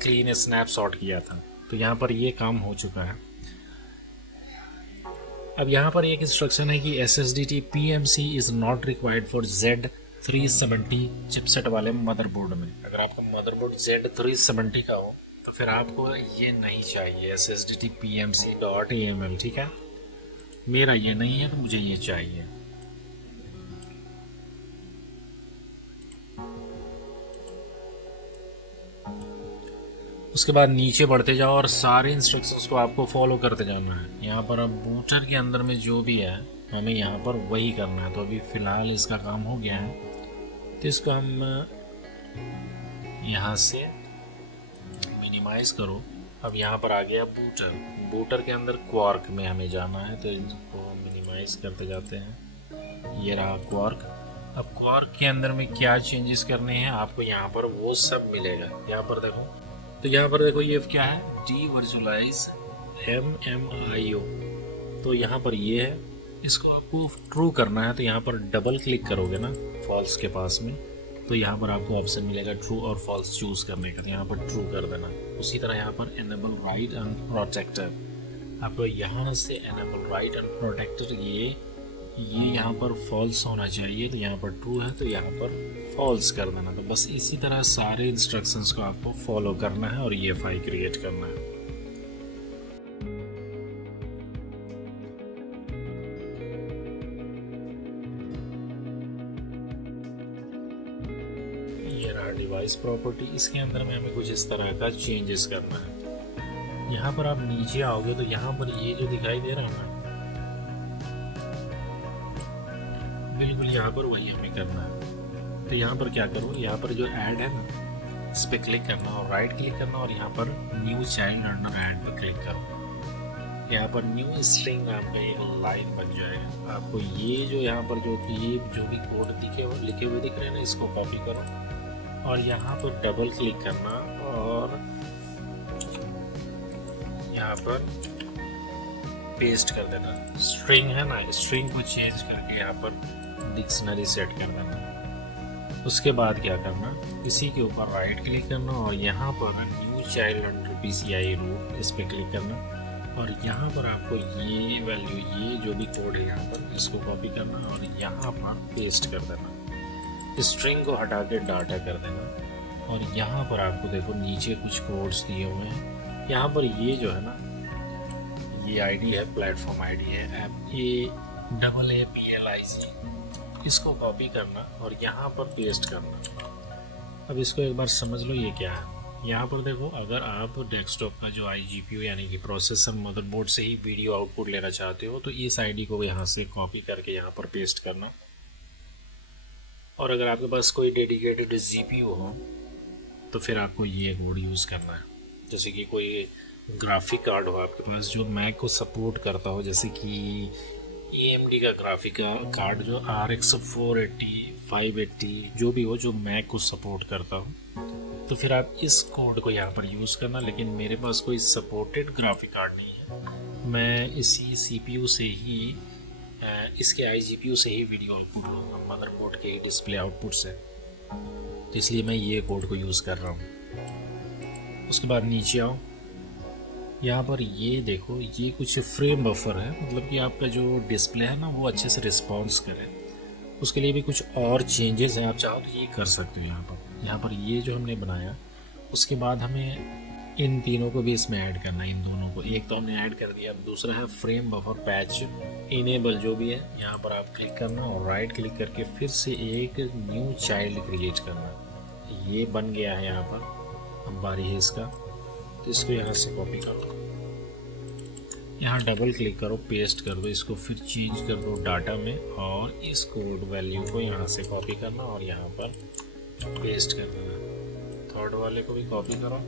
क्लीन स्नैपशॉट किया था। तो यहाँ पर ये काम हो चुका है। अब यहाँ पर एक इंस्ट्रक्शन है कि SSDT PMC is not required for Z370 chipset वाले मदरबोर्ड में। अगर आपका मदरबोर्ड Z370 का हो तो फिर आपको ये नहीं चाहिए SSDT PMC.aml, ठीक है। मेरा ये नहीं है तो मुझे ये चाहिए। उसके बाद नीचे बढ़ते जाओ और सारे इंस्ट्रक्शंस को आपको फॉलो करते जाना है। यहाँ पर अब बूटर के अंदर में जो भी है हमें यहाँ पर वही करना है। तो अभी फ़िलहाल इसका काम हो गया है, तो इसको हम यहाँ से मिनिमाइज करो। अब यहाँ पर आ गया बूटर। बूटर के अंदर क्वार्क में हमें जाना है, तो इसको मिनिमाइज करते जाते हैं। ये रहा क्वार्क। अब क्वार्क के अंदर में क्या चेंजेस करने हैं आपको यहाँ पर वो सब मिलेगा। यहाँ पर देखो, तो यहाँ पर देखो ये क्या है, डीवर्चुअलाइज MMIO। तो यहाँ पर ये है, इसको आपको ट्रू करना है। तो यहाँ पर डबल क्लिक करोगे ना फॉल्स के पास में, तो यहाँ पर आपको ऑप्शन मिलेगा ट्रू और फॉल्स चूज करने का। तो यहाँ पर ट्रू कर देना। उसी तरह यहाँ पर एनेबल राइट एंड प्रोटेक्टर, आपको यहाँ से एनेबल राइट एंड प्रोटेक्टर ये यहाँ पर फॉल्स होना चाहिए। तो यहाँ पर ट्रू है तो यहाँ पर फॉल्स कर देना। तो बस इसी तरह सारे इंस्ट्रक्शंस को आपको फॉलो करना है और ये फाइल क्रिएट करना है। ये रहा डिवाइस प्रॉपर्टी। इसके अंदर में हमें कुछ इस तरह का चेंजेस करना है। यहाँ पर आप नीचे आओगे तो यहाँ पर ये जो दिखाई दे रहा है ना, बिल्कुल यहाँ पर वही हमें करना है। तो यहाँ पर क्या करो, यहाँ पर जो ऐड है ना, इस पर क्लिक करना और राइट क्लिक करना और यहाँ पर न्यू चाइल्ड अंडर ऐड पर क्लिक करो। यहाँ पर न्यू स्ट्रिंग नाम का एक लाइन बन जाएगा। आपको ये जो यहाँ पर ये जो भी कोड लिखे हुए दिख रहे हैं ना, इसको कॉपी करो और यहाँ पर डबल क्लिक करना और यहाँ पर पेस्ट कर देना। स्ट्रिंग है ना, स्ट्रिंग को चेंज करके यहाँ पर डिक्शनरी सेट कर देना। उसके बाद क्या करना, इसी के ऊपर राइट क्लिक करना और यहाँ पर new child under PCI root, इस पर क्लिक करना और यहाँ पर आपको ये वैल्यू, ये जो भी कोड है यहाँ पर, इसको कॉपी करना और यहाँ पर पेस्ट कर देना। स्ट्रिंग को हटा के डाटा कर देना और यहाँ पर आपको देखो नीचे कुछ कोड्स दिए हुए हैं। यहाँ पर ये जो है ना, ये आईडी है, प्लेटफॉर्म आईडी है AAPLIG, इसको कॉपी करना और यहाँ पर पेस्ट करना। अब इसको एक बार समझ लो ये क्या है। यहाँ पर देखो, अगर आप डेस्कटॉप का जो iGPU यानी कि प्रोसेसर मदरबोर्ड से ही वीडियो आउटपुट लेना चाहते हो तो इस आईडी को यहाँ से कॉपी करके यहाँ पर पेस्ट करना। और अगर आपके पास कोई डेडिकेटेड GPU हो तो फिर आपको ये कोड यूज़ करना है। जैसे कि कोई ग्राफिक कार्ड हो आपके पास जो मैक को सपोर्ट करता हो, जैसे कि AMD का ग्राफिक कार्ड जो RX 480 580 जो भी हो, जो मैक को सपोर्ट करता हो, तो फिर आप इस कोड को यहाँ पर यूज़ करना। लेकिन मेरे पास कोई सपोर्टेड ग्राफिक कार्ड नहीं है, मैं इसी CPU से ही इसके iGPU से ही वीडियो आउटपुट लूँगा, मदरबोर्ड के डिस्प्ले आउटपुट से। तो इसलिए मैं ये कोड को यूज़ कर रहा हूँ। उसके बाद नीचे आओ, यहाँ पर ये देखो, ये कुछ फ्रेम बफर है, मतलब कि आपका जो डिस्प्ले है ना वो अच्छे से रिस्पॉन्स करे। उसके लिए भी कुछ और चेंजेस हैं, आप चाहो तो ये कर सकते हो। यहाँ पर ये जो हमने बनाया, उसके बाद हमें इन तीनों को भी इसमें ऐड करना है। इन दोनों को, एक तो हमने ऐड कर दिया, दूसरा है फ्रेम बफर पैच इनेबल जो भी है। यहाँ पर आप क्लिक करना और राइट क्लिक करके फिर से एक न्यू चाइल्ड क्रिएट करना। ये बन गया है यहाँ पर, अब बारी है इसका। तो इसको यहाँ से कॉपी करो, यहाँ डबल क्लिक करो, पेस्ट कर दो, इसको फिर चेंज कर दो डाटा में और इस कोड वैल्यू को यहाँ से कॉपी करना और यहाँ पर पेस्ट कर देना। थर्ड वाले को भी कॉपी करो,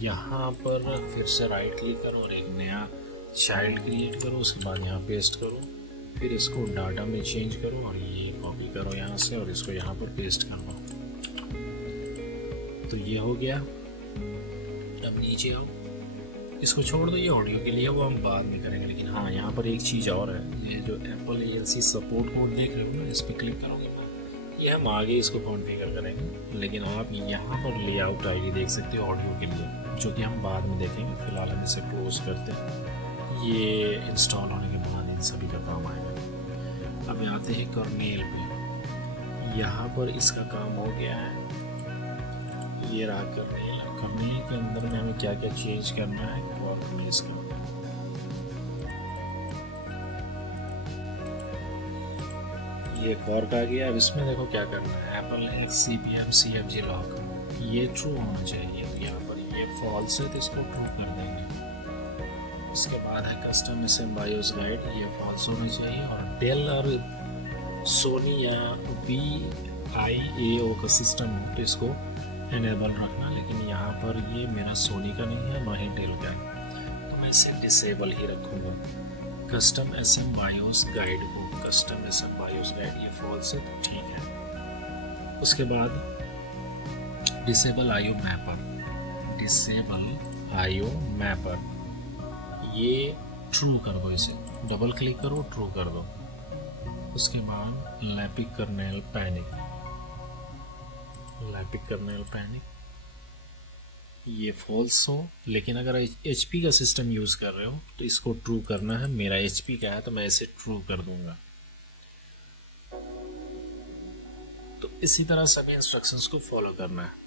यहाँ पर फिर से राइट क्लिक करो और एक नया चाइल्ड क्रिएट करो, उसके बाद यहाँ पेस्ट करो, फिर इसको डाटा में चेंज करो और ये कॉपी करो यहाँ से और इसको यहाँ पर पेस्ट कर दो। तो ये हो गया। अब नीचे आओ, इसको छोड़ दो, ये ऑडियो के लिए वो हम बाद में करेंगे। लेकिन हाँ, यहाँ पर एक चीज़ और है, ये जो एप्पल ALC सपोर्ट कोड देख रहे हो ना, इस पर क्लिक करोगे ना, ये हम आगे इसको कॉन्फ़िगर करेंगे। लेकिन आप यहाँ पर लेआउट आईडी देख सकते हो ऑडियो के लिए, जो कि हम बाद में देखेंगे। फिलहाल हम इसे क्लोज करते हैं। ये इंस्टॉल होने के बाद इन सभी का काम आएगा। अब आते हैं कर्नेल पे। यहाँ पर इसका काम हो गया है, ये रहा कर्नेल। कर्नेल के अंदर में हमें क्या क्या चेंज करना है कॉर्क में इसका। ये कॉर्क आ गया। अब इसमें देखो क्या करना है, एप्पल XCPM CFG लॉक, ये ट्रू होना चाहिए। तो यहाँ पर ये फॉल्स है तो इसको ट्रू कर देंगे। उसके बाद है कस्टम SM BIOS गाइड, ये फॉल्स होना चाहिए। और डेल और सोनी या VIAO का सिस्टम हो तो इसको इनेबल रखना। लेकिन यहाँ पर ये मेरा सोनी का नहीं है, ना ही डेल का है, तो मैं इसे डिसेबल ही रखूँगा। कस्टम SM BIOS गाइड को, कस्टम SM BIOS गाइड ये फॉल्स है तो ठीक है। उसके बाद disable IO mapper, disable IO mapper, ये ट्रू कर दो। इसे डबल क्लिक करो, ट्रू कर दो। उसके बाद लैपिक कर्नेल पैनिक, लैपिक कर्नेल पैनिक, ये फॉल्स हो। लेकिन अगर HP का सिस्टम यूज़ कर रहे हो तो इसको ट्रू करना है। मेरा HP का है तो मैं इसे ट्रू कर दूंगा। तो इसी तरह सभी इंस्ट्रक्शंस को फॉलो करना है।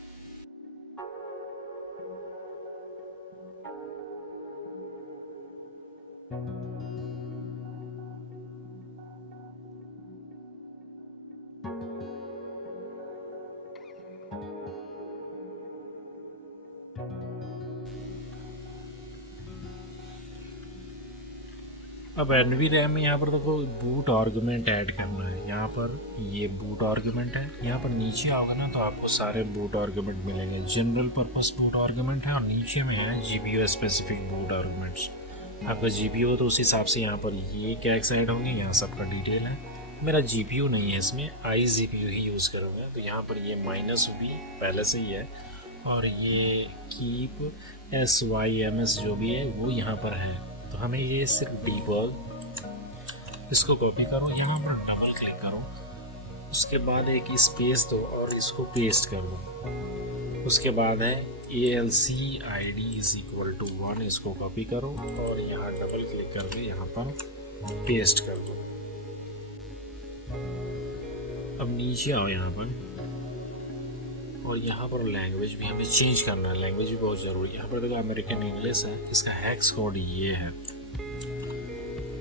अब NVRAM में यहाँ पर देखो बूट आर्गुमेंट ऐड करना है। यहाँ पर ये बूट आर्गुमेंट है। यहाँ पर नीचे आओगे ना तो आपको सारे बूट आर्गुमेंट मिलेंगे। जनरल पर्पस बूट आर्गुमेंट है और नीचे में है GPU स्पेसिफिक बूट आर्गुमेंट्स। आपका GPU तो उस हिसाब से यहाँ पर ये कैक्स ऐड होंगे, यहाँ सबका डिटेल है। मेरा GPU नहीं है, इसमें iGPU ही यूज़ करूँगा। तो यहाँ पर ये -V पहले से ही है और ये कीप SYMS जो भी है वो यहाँ पर है। तो हमें ये सिर्फ डीबग, इसको कॉपी करो, यहाँ पर डबल क्लिक करो, उसके बाद एक स्पेस दो और इसको पेस्ट कर दो। उसके बाद है ALC ID = 1, इसको कॉपी करो और यहाँ डबल क्लिक करके यहाँ पर पेस्ट कर दो। अब नीचे आओ यहाँ पर और यहाँ पर लैंग्वेज भी हमें चेंज करना है। लैंग्वेज भी बहुत ज़रूरी है। यहाँ पर देखो अमेरिकन इंग्लिश है, इसका हैक्स कोड ये है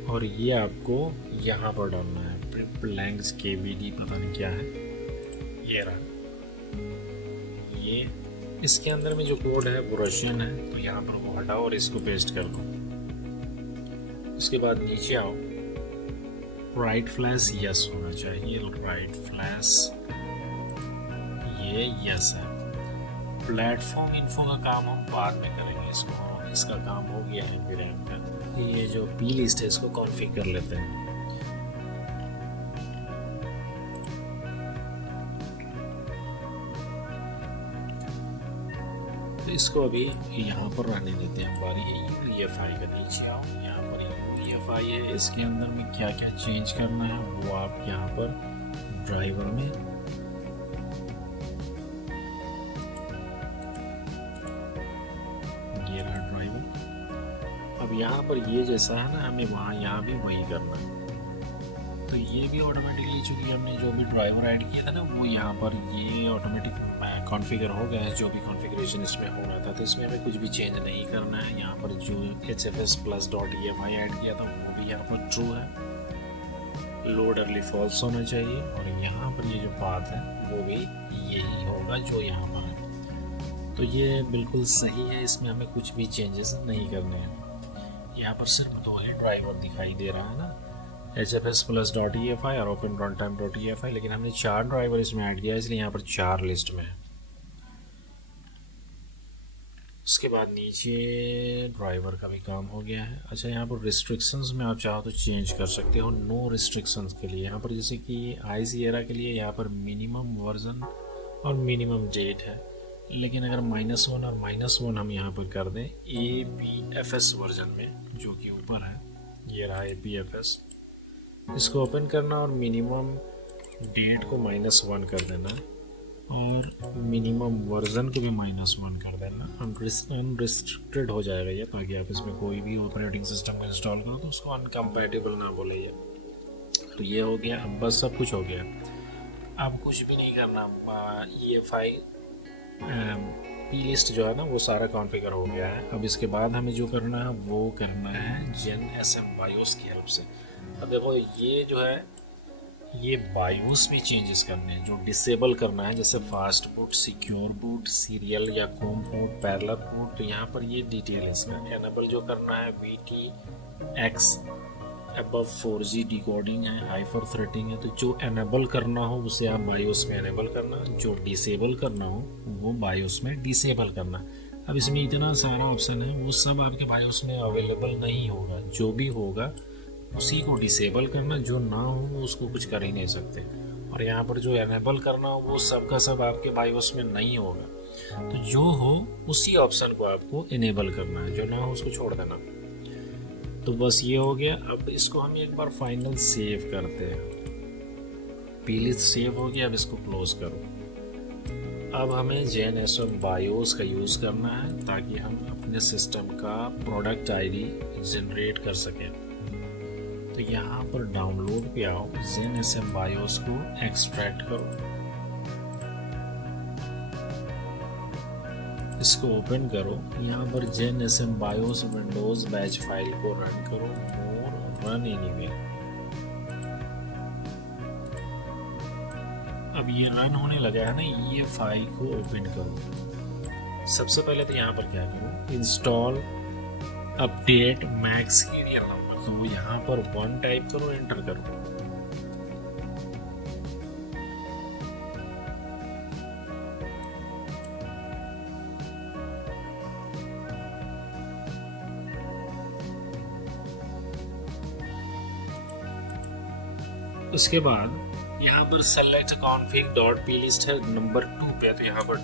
और ये आपको यहाँ पर डालना है। प्रिपलैंग्स KVD पता नहीं क्या है, ये रहा। ये इसके अंदर में जो कोड है वो रशियन है, तो यहाँ पर वो हटाओ और इसको पेस्ट कर दो। उसके बाद नीचे आओ, राइट फ्लैश यस होना चाहिए। राइट फ्लैश ये यस है। प्लेटफॉर्म इन्फो का काम हम बाद में करेंगे इसको। इसका काम हो गया है NVRAM का। ये जो P लिस्ट है इसको कॉन्फ़िगर कर लेते हैं। तो इसको अभी यहाँ पर रहने देते हैं। हमारी है UEFI का। नीचे आओ, यहाँ पर UEFI है। इसके अंदर में क्या क्या चेंज करना है वो आप यहाँ पर ड्राइवर में अब यहाँ पर ये जैसा है ना, हमें वहाँ यहाँ भी वही करना है। तो ये भी ऑटोमेटिकली, चूँकि हमने जो भी ड्राइवर ऐड किया था ना वो यहाँ पर ये ऑटोमेटिक कॉन्फ़िगर हो गया है। जो भी कॉन्फ़िगरेशन इसमें हो रहा था, तो इसमें हमें कुछ भी चेंज नहीं करना है। यहाँ पर जो HFS+.EFI ऐड किया था वो भी यहाँ पर ट्रू है। लोड अर्ली फॉल्स होना चाहिए और यहाँ पर ये जो पाथ है वो भी यही होगा जो यहाँ पर है। तो ये बिल्कुल सही है, इसमें हमें कुछ भी चेंजेस नहीं करने हैं। यहाँ पर सिर्फ 2 ही ड्राइवर दिखाई दे रहा है ना, HFS+.EFI और OpenRuntime.EFI, लेकिन हमने 4 ड्राइवर इसमें ऐड किया, इसलिए यहाँ पर 4 लिस्ट में है। उसके बाद नीचे ड्राइवर का भी काम हो गया है। अच्छा, यहाँ पर रिस्ट्रिक्शंस में आप चाहो तो चेंज कर सकते हो। नो रिस्ट्रिक्शंस के लिए यहाँ पर जैसे कि आई सिएरा के लिए यहाँ पर मिनिमम वर्जन और मिनिमम डेट है, लेकिन अगर -1 और -1 हम यहाँ पर कर दें APFS वर्जन में, जो कि ऊपर है, ये रहा APFS, इसको ओपन करना और मिनिमम डेट को -1 कर देना और मिनिमम वर्जन को भी -1 कर देना। अनरिस्ट्रिक्टेड हो जाएगा ये, ताकि आप इसमें कोई भी ऑपरेटिंग सिस्टम को इंस्टॉल करो तो उसको अनकम्पैटिबल ना बोले ये। तो ये हो गया, अब बस सब कुछ हो गया। अब कुछ भी नहीं करना, EFI प्लेलिस्ट जो है ना वो सारा कॉन्फ़िगर हो गया है। अब इसके बाद हमें जो करना है वो करना है GenSM BIOS की हेल्प से। अब देखो ये जो है ये BIOS में चेंजेस करने हैं, जो डिसेबल करना है, जैसे fast boot, secure boot, serial या कॉम बूट, पैरेलल बूट। तो यहाँ पर ये डिटेल इसका एनेबल जो करना है VTX अबव 4G डिकोडिंग है, हाइपर थ्रेडिंग है। तो जो एनेबल करना हो उसे आप BIOS में एनेबल करना, जो डिसेबल करना हो वो BIOS में डिसेबल करना। अब इसमें इतना सारा ऑप्शन है, वो सब आपके BIOS में अवेलेबल नहीं होगा। जो भी होगा उसी को डिसेबल करना, जो ना हो उसको कुछ कर ही नहीं सकते। और यहाँ पर जो एनेबल करना हो वो सब का सब आपके BIOS में नहीं होगा। तो जो हो उसी ऑप्शन को आपको इनेबल करना है, जो ना हो उसको छोड़ देना। तो बस ये हो गया। अब इसको हम एक बार फाइनल सेव करते हैं। प्लेलिस्ट सेव हो गया, अब इसको क्लोज करो। अब हमें GenSM BIOS का यूज़ करना है ताकि हम अपने सिस्टम का प्रोडक्ट ID जनरेट कर सकें। तो यहाँ पर डाउनलोड पे आओ, GenSM BIOS को एक्सट्रैक्ट करो, इसको ओपन करो। यहाँ पर GenSM BIOS Windows batch file को रन करो, मोर रन एनीवे। अब ये रन होने लगा है ना, ये फाइल को ओपन करो। सबसे पहले तो यहाँ पर क्या करो, install update Mac serial number. तो यहाँ पर 1 टाइप करो, एंटर करो। उसके बाद यहाँ पर select config.plist है नंबर 2 पे, तो यहाँ पर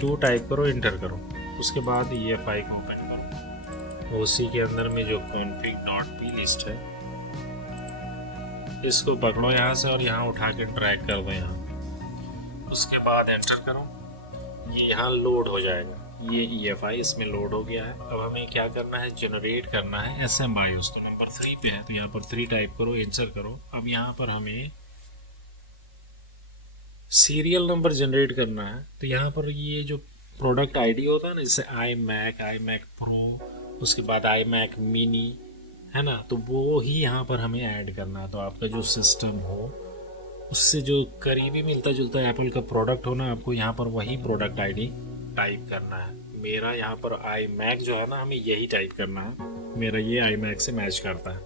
2 टाइप करो, एंटर करो। उसके बाद ये फाइल को ओपन करो। उसी के अंदर में जो config.plist है इसको पकड़ो यहाँ से और यहाँ उठा के ड्रैग कर दो यहाँ। उसके बाद एंटर करो, ये यहाँ लोड हो जाएगा। ये EFI इसमें लोड हो गया है। अब हमें क्या करना है, जनरेट करना है SM BIOS। तो नंबर 3 पे है, तो यहाँ पर 3 टाइप करो, एंटर करो। अब यहाँ पर हमें सीरियल नंबर जनरेट करना है। तो यहाँ पर ये जो प्रोडक्ट ID होता है ना, जैसे iMac Pro, उसके बाद iMac Mini है ना, तो वो ही यहाँ पर हमें ऐड करना है। तो आपका जो सिस्टम हो उससे जो करीबी मिलता जुलता एप्पल का प्रोडक्ट हो ना, आपको यहाँ पर वही प्रोडक्ट ID टाइप करना है। मेरा यहाँ पर iMac जो है ना, हमें यही टाइप करना है, मेरा ये iMac से मैच करता है।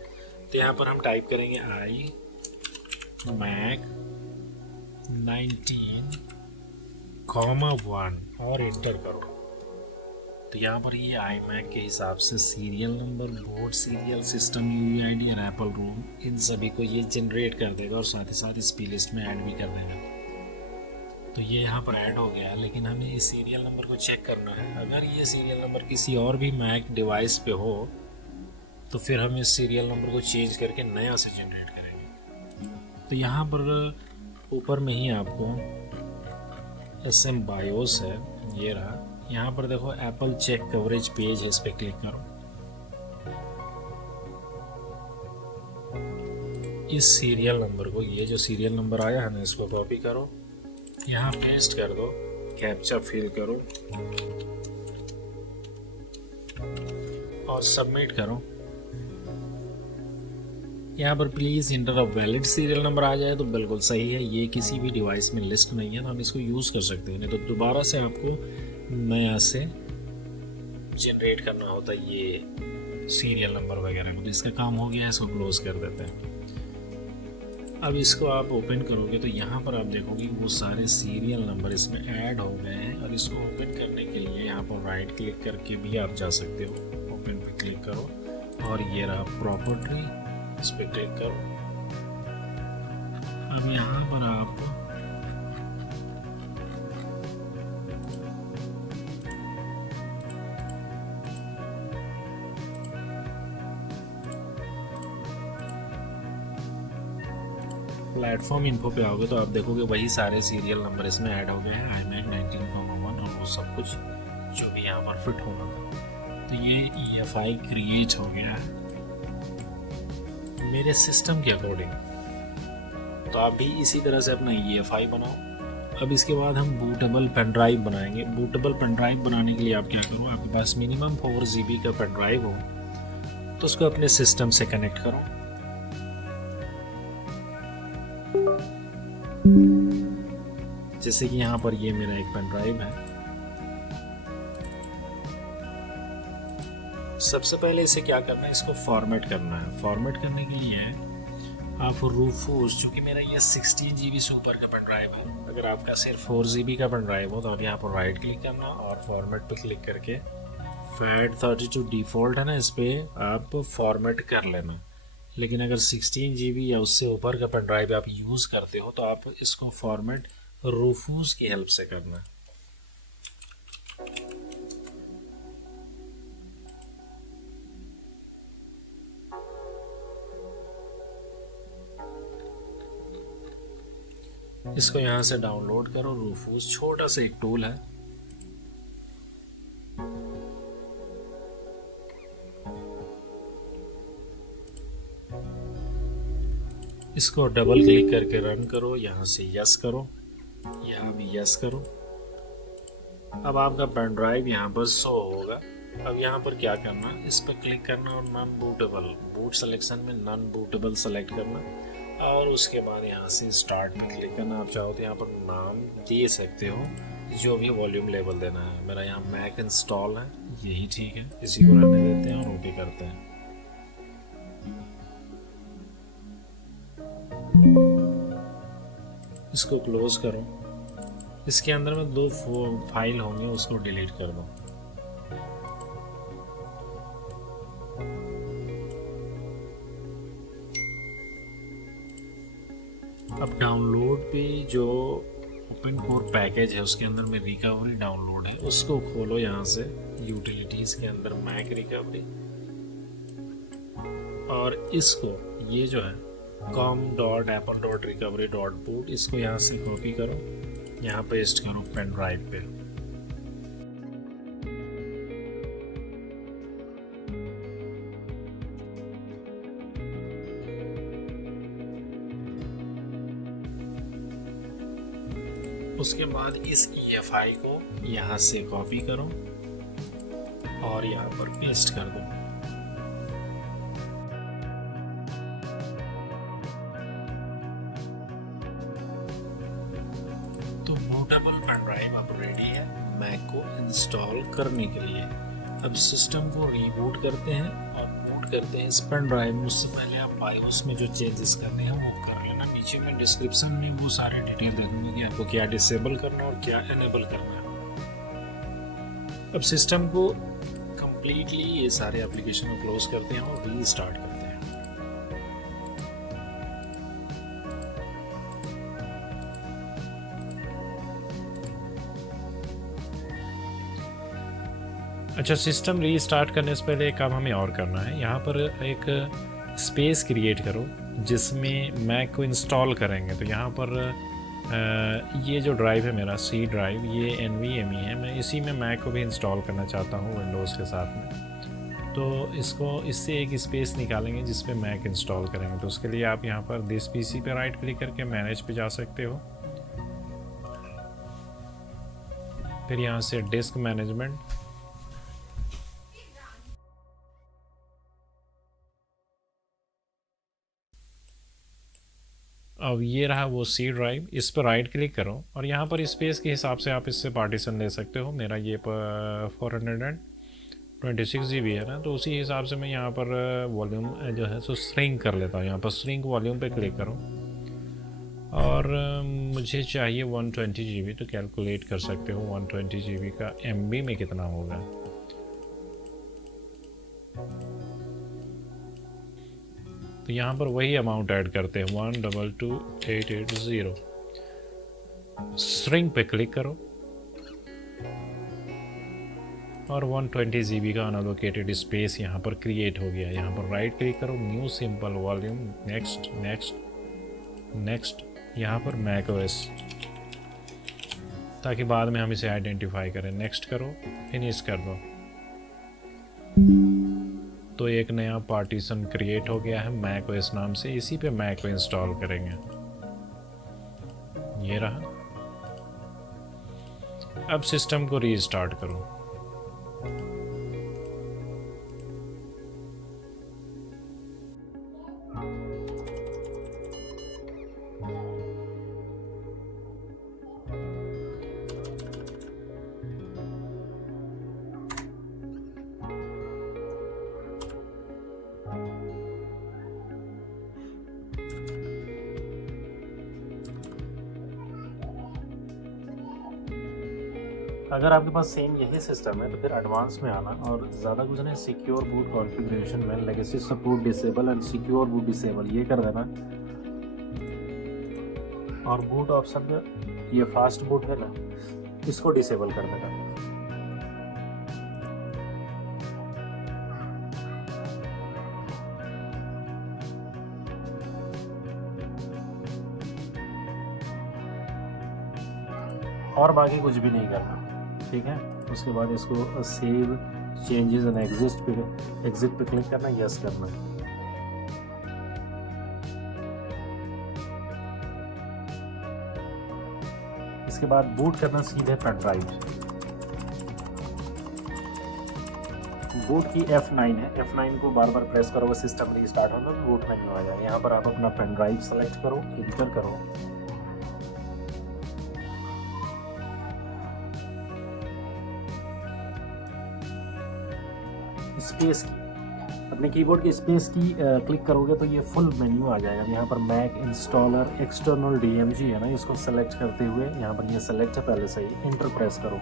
तो यहाँ पर हम टाइप करेंगे iMac 19,1 और एंटर करो। तो यहाँ पर ये iMac के हिसाब से serial number, board serial, system UEID और एप्पल रोम, इन सभी को ये जनरेट कर देगा और साथ ही साथ इस प्लेलिस्ट में ऐड भी कर देगा। तो ये यहाँ पर ऐड हो गया है, लेकिन हमें इस सीरियल नंबर को चेक करना है। अगर ये सीरियल नंबर किसी और भी मैक डिवाइस पे हो तो फिर हम इस सीरियल नंबर को चेंज करके नया से जनरेट करेंगे। तो यहाँ पर ऊपर में ही आपको SM BIOS है, ये रहा। यहाँ पर देखो एप्पल चेक कवरेज पेज है, इस पर क्लिक करो। इस सीरियल नंबर को, ये जो सीरियल नंबर आया है ना, इसको कॉपी करो, यहाँ पेस्ट कर दो, कैप्चा फिल करो और सबमिट करो। यहाँ पर please enter a valid serial number आ जाए तो बिल्कुल सही है। ये किसी भी डिवाइस में लिस्ट नहीं है, तो हम इसको यूज़ कर सकते हैं। नहीं तो दोबारा से आपको नया से जनरेट करना होता है ये सीरियल नंबर वगैरह को। तो इसका काम हो गया है, इसको क्लोज कर देते हैं। अब इसको आप ओपन करोगे तो यहाँ पर आप देखोगे वो सारे सीरियल नंबर इसमें ऐड हो गए हैं। और इसको ओपन करने के लिए यहाँ पर राइट क्लिक करके भी आप जा सकते हो, ओपन पे क्लिक करो और ये रहा प्रॉपर्टी, इस पर क्लिक करो। अब यहाँ पर आप प्लेटफॉर्म इन्फो पे आओगे तो आप देखोगे वही सारे सीरियल नंबर इसमें ऐड हो गए हैं, iMac 19,1 और वो सब कुछ जो भी यहाँ पर फिट होना था। तो ये EFI क्रिएट हो गया है मेरे सिस्टम के अकॉर्डिंग। तो आप भी इसी तरह से अपना EFI बनाओ। अब इसके बाद हम बूटेबल पेन ड्राइव बनाएंगे। बूटेबल पेन ड्राइव बनाने के लिए आप क्या करो, आपके पास मिनिमम 4 GB का पेन ड्राइव हो तो उसको अपने सिस्टम से कनेक्ट करो। जैसे कि यहाँ पर ये मेरा एक पेन ड्राइव है। सबसे पहले इसे क्या करना है, इसको फॉर्मेट करना है। फॉर्मेट करने के लिए आप रूफूस, चूँकि मेरा ये 16 GB से ऊपर का पेन ड्राइव है, अगर आपका सिर्फ 4 GB का पेन ड्राइव हो तो आप यहाँ पर राइट क्लिक करना और फॉर्मेट पे क्लिक करके FAT32 डिफ़ॉल्ट है ना, इस पर आप फॉर्मेट कर लेना। लेकिन अगर 16 GB या उससे ऊपर का पेन ड्राइव आप यूज़ करते हो तो आप इसको फॉर्मेट रूफूस की हेल्प से करना। इसको यहाँ से डाउनलोड करो। रूफूस छोटा सा एक टूल है। इसको डबल क्लिक करके रन करो, यहाँ से यस करो, यहाँ भी यस करो। अब आपका पेन ड्राइव यहाँ पर शो होगा। अब यहाँ पर क्या करना, इस पर क्लिक करना और नॉन बूटेबल, बूट सिलेक्शन में नॉन बूटेबल सेलेक्ट करना और उसके बाद यहाँ से स्टार्ट में क्लिक करना। आप चाहो तो यहाँ पर नाम दे सकते हो, जो भी वॉल्यूम लेवल देना है। मेरा यहाँ मैक इंस्टॉल है, यही ठीक है, इसी को रहने देते हैं और ओके करते हैं। इसको क्लोज करो। इसके अंदर में 2 फाइल होंगे, उसको डिलीट कर दो। अब डाउनलोड पे जो ओपन कोर पैकेज है उसके अंदर में रिकवरी डाउनलोड है, उसको खोलो। यहाँ से यूटिलिटीज के अंदर मैक रिकवरी, और इसको ये जो है com.apple.recovery.boot, इसको यहाँ से कॉपी करो, यहाँ पेस्ट करो पेन ड्राइव पे। उसके बाद इस EFI को यहाँ से कॉपी करो और यहाँ पर पेस्ट कर दो। तो बूटेबल पेन ड्राइव अब रेडी है मैक को इंस्टॉल करने के लिए। अब सिस्टम को रीबूट करते हैं और बूट करते हैं इस पेन ड्राइव में। उससे पहले आप बायोस में जो चेंजेस करने हैं वो कर लेना। नीचे में डिस्क्रिप्शन में वो सारे डिटेल दे दूंगा कि आपको क्या डिसेबल करना है और क्या एनेबल करना है। अब सिस्टम को कंप्लीटली ये सारे एप्लीकेशन को क्लोज करते हैं और रीस्टार्ट करते हैं। अच्छा, सिस्टम रीस्टार्ट करने से पहले एक काम हमें और करना है। यहाँ पर एक स्पेस क्रिएट करो जिसमें मैक को इंस्टॉल करेंगे। तो यहाँ पर ये जो ड्राइव है मेरा C ड्राइव, ये NVMe है। मैं इसी में मैक को भी इंस्टॉल करना चाहता हूँ विंडोज़ के साथ में। तो इसको इससे एक स्पेस निकालेंगे जिस पे मैक इंस्टॉल करेंगे। तो उसके लिए आप यहाँ पर दिस PC पे राइट क्लिक करके मैनेज पे जा सकते हो। फिर यहाँ से डिस्क मैनेजमेंट, अब ये रहा वो C ड्राइव, इस पर राइट क्लिक करो और यहाँ पर स्पेस के हिसाब से आप इससे पार्टीशन ले सकते हो। मेरा ये 426 GB है ना, तो उसी हिसाब से मैं यहाँ पर वॉल्यूम जो है सो श्रिंक कर लेता हूँ। यहाँ पर श्रिंक वॉल्यूम पे क्लिक करो और मुझे चाहिए 120 GB, तो कैलकुलेट कर सकते हो 120 GB का MB में कितना होगा। तो यहाँ पर वही अमाउंट ऐड करते हैं 122880। स्ट्रिंग पे क्लिक करो और 120 GB का अनअलोकेटेड स्पेस यहाँ पर क्रिएट हो गया। यहाँ पर राइट क्लिक करो, new simple volume, next next next, यहाँ पर मैक ओएस, ताकि बाद में हम इसे आइडेंटिफाई करें। नेक्स्ट करो, फिनिश कर दो। तो एक नया पार्टीशन क्रिएट हो गया है मैक ओएस नाम से। इसी पे मैक को इंस्टॉल करेंगे। ये रहा। अब सिस्टम को रीस्टार्ट करो। अगर आपके पास सेम यही सिस्टम है तो फिर एडवांस में आना और ज़्यादा कुछ नहीं, सिक्योर बूट कॉन्फ़िगरेशन में legacy support disable and secure boot disable ये कर देना। और बूट ऑप्शन में ये फास्ट बूट है ना, इसको डिसेबल कर देना। और बाकी कुछ भी नहीं करना, ठीक है। उसके बाद इसको सेव चेंजेस एंड एग्जिट पे क्लिक करना, यस करना। इसके बाद बूट करना सीधे पेन ड्राइव। बूट की F9 है, F9 को बार बार प्रेस करोगे सिस्टम रीस्टार्ट होगा, बूट मेन्यू आ जाएगा। यहाँ पर आप अपना पेन ड्राइव सेलेक्ट करो, इंटर करो। स्पेस अपने कीबोर्ड की स्पेस की क्लिक करोगे तो ये फुल मेन्यू आ जाएगा। यहाँ पर मैक इंस्टॉलर एक्सटर्नल DMG है ना, इसको सेलेक्ट करते हुए यहाँ पर ये सेलेक्ट है पहले से ही, इंटर प्रेस करो।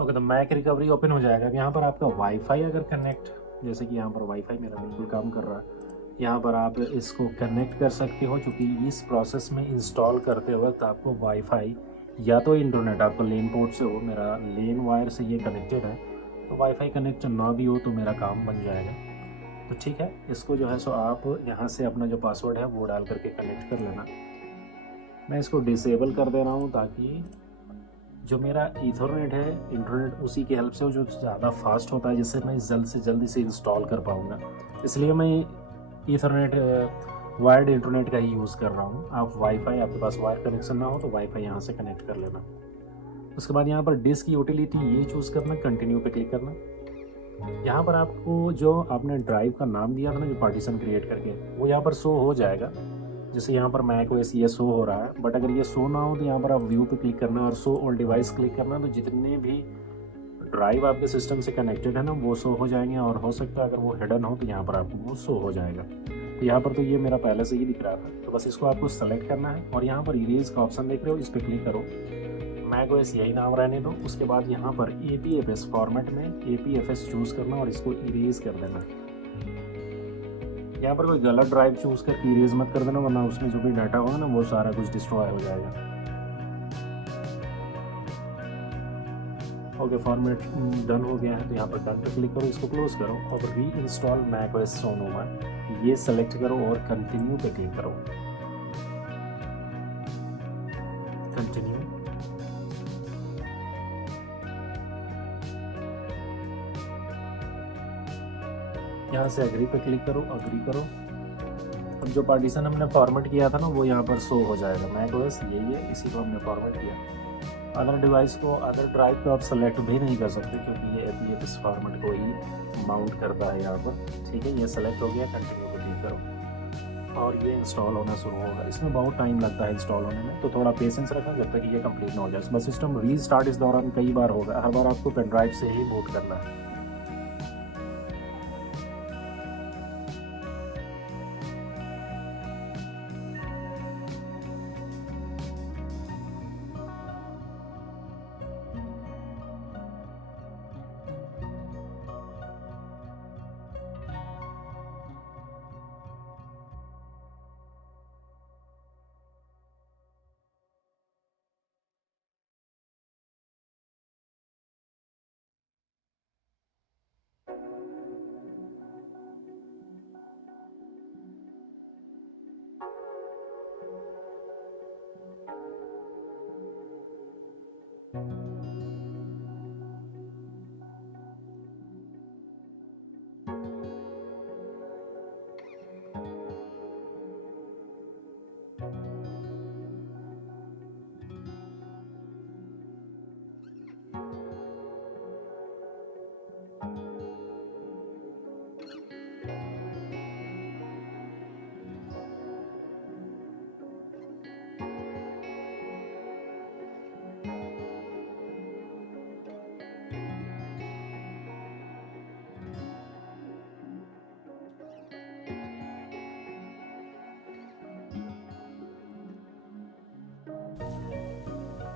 ओके, तो मैक रिकवरी ओपन हो जाएगा। यहाँ पर आपका वाईफाई अगर कनेक्ट, जैसे कि यहाँ पर वाईफाई मेरा बिल्कुल काम कर रहा है, यहाँ पर आप इसको कनेक्ट कर सकते हो। क्योंकि इस प्रोसेस में इंस्टॉल करते वक्त आपको वाईफाई या तो इंटरनेट आपका लेन पोर्ट से हो, मेरा लेन वायर से ये कनेक्टेड है, तो वाईफाई कनेक्ट ना भी हो तो मेरा काम बन जाएगा। तो ठीक है, इसको जो है सो आप यहाँ से अपना जो पासवर्ड है वो डाल करके कनेक्ट कर लेना। मैं इसको डिसेबल कर दे रहा हूँ ताकि जो मेरा ईथरनेट है इंटरनेट उसी की हेल्प से जो ज़्यादा फास्ट होता है, जिससे मैं जल्द से जल्द इसे इंस्टॉल कर पाऊँगा। इसलिए मैं ईथरनेट वायर्ड इंटरनेट का ही यूज़ कर रहा हूँ। आप वाईफाई, आपके पास वायर कनेक्शन ना हो तो वाईफाई यहाँ से कनेक्ट कर लेना। उसके बाद यहाँ पर डिस्क यूटिलिटी ये चूज़ करना, कंटिन्यू पे क्लिक करना। यहाँ पर आपको जो आपने ड्राइव का नाम दिया था ना, जो पार्टीशन क्रिएट करके, वो यहाँ पर शो हो जाएगा। जैसे यहाँ पर मैक ओएस ये शो हो रहा है, बट अगर ये शो ना हो तो यहाँ पर आप व्यू पे क्लिक करना और शो ऑल डिवाइस क्लिक करना। तो जितने भी ड्राइव आपके सिस्टम से कनेक्टेड है ना वो शो हो जाएंगे, और हो सकता है अगर वो हिडन हो तो यहाँ पर आपको वो शो हो जाएगा। तो यहाँ पर तो ये मेरा पहले से ही दिख रहा था, तो बस इसको आपको सेलेक्ट करना है और यहाँ पर इरेज का ऑप्शन देख रहे हो, इस पर क्लिक करो। मैक ओएस यही नाम रहने दो। उसके बाद यहाँ पर APFS फॉर्मेट में APFS चूज़ करना और इसको इरेज कर देना। यहाँ पर कोई गलत ड्राइव चूज़ करके इरेज मत कर देना, वरना उसमें जो भी डाटा होगा ना वो सारा कुछ डिस्ट्रॉय हो जाएगा। ओके, फॉर्मेट डन हो गया है, तो यहाँ पर डन पे क्लिक करो, इसको क्लोज करो और री इंस्टॉल मैक ओएस सोनोमा ये सेलेक्ट करो और कंटिन्यू पे क्लिक करो। कंटिन्यू। यहाँ से एग्री पे क्लिक करो, अग्री करो। अब जो पार्टीशन हमने फॉर्मेट किया था ना वो यहाँ पर शो हो जाएगा। मैक ओएस यही है, इसी को हमने फॉर्मेट किया। अदर डिवाइस को, अदर ड्राइव को आप सेलेक्ट भी नहीं कर सकते क्योंकि ये अभी इस फॉर्मेट को ही माउंट करता है यहाँ पर। ठीक है, ये सेलेक्ट हो गया, कंटिन्यू पे क्लिक करो और ये इंस्टॉल होना शुरू होगा। इसमें बहुत टाइम लगता है इंस्टॉल होने में, तो थोड़ा पेशेंस रखें जब तक ये कंप्लीट ना हो जाए। बस सिस्टम रीस्टार्ट इस दौरान कई बार होगा, हर बार आपको पेन ड्राइव से ही बूट करना है।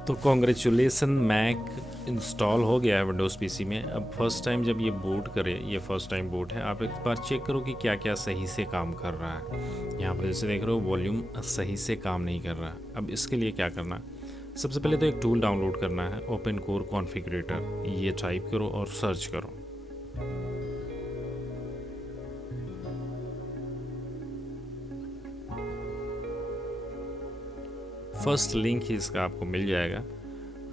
तो कॉन्ग्रेचुलेसन, मैक इंस्टॉल हो गया है विंडोज़ पीसी में। अब फर्स्ट टाइम जब ये बूट करे, ये फर्स्ट टाइम बूट है, आप एक बार चेक करो कि क्या क्या सही से काम कर रहा है। यहाँ पर जैसे देख रहे हो वॉल्यूम सही से काम नहीं कर रहा। अब इसके लिए क्या करना, सबसे पहले तो एक टूल डाउनलोड करना है, ओपन कोर कॉन्फ़िगरेटर। ये टाइप करो और सर्च करो। फर्स्ट लिंक ही इसका आपको मिल जाएगा,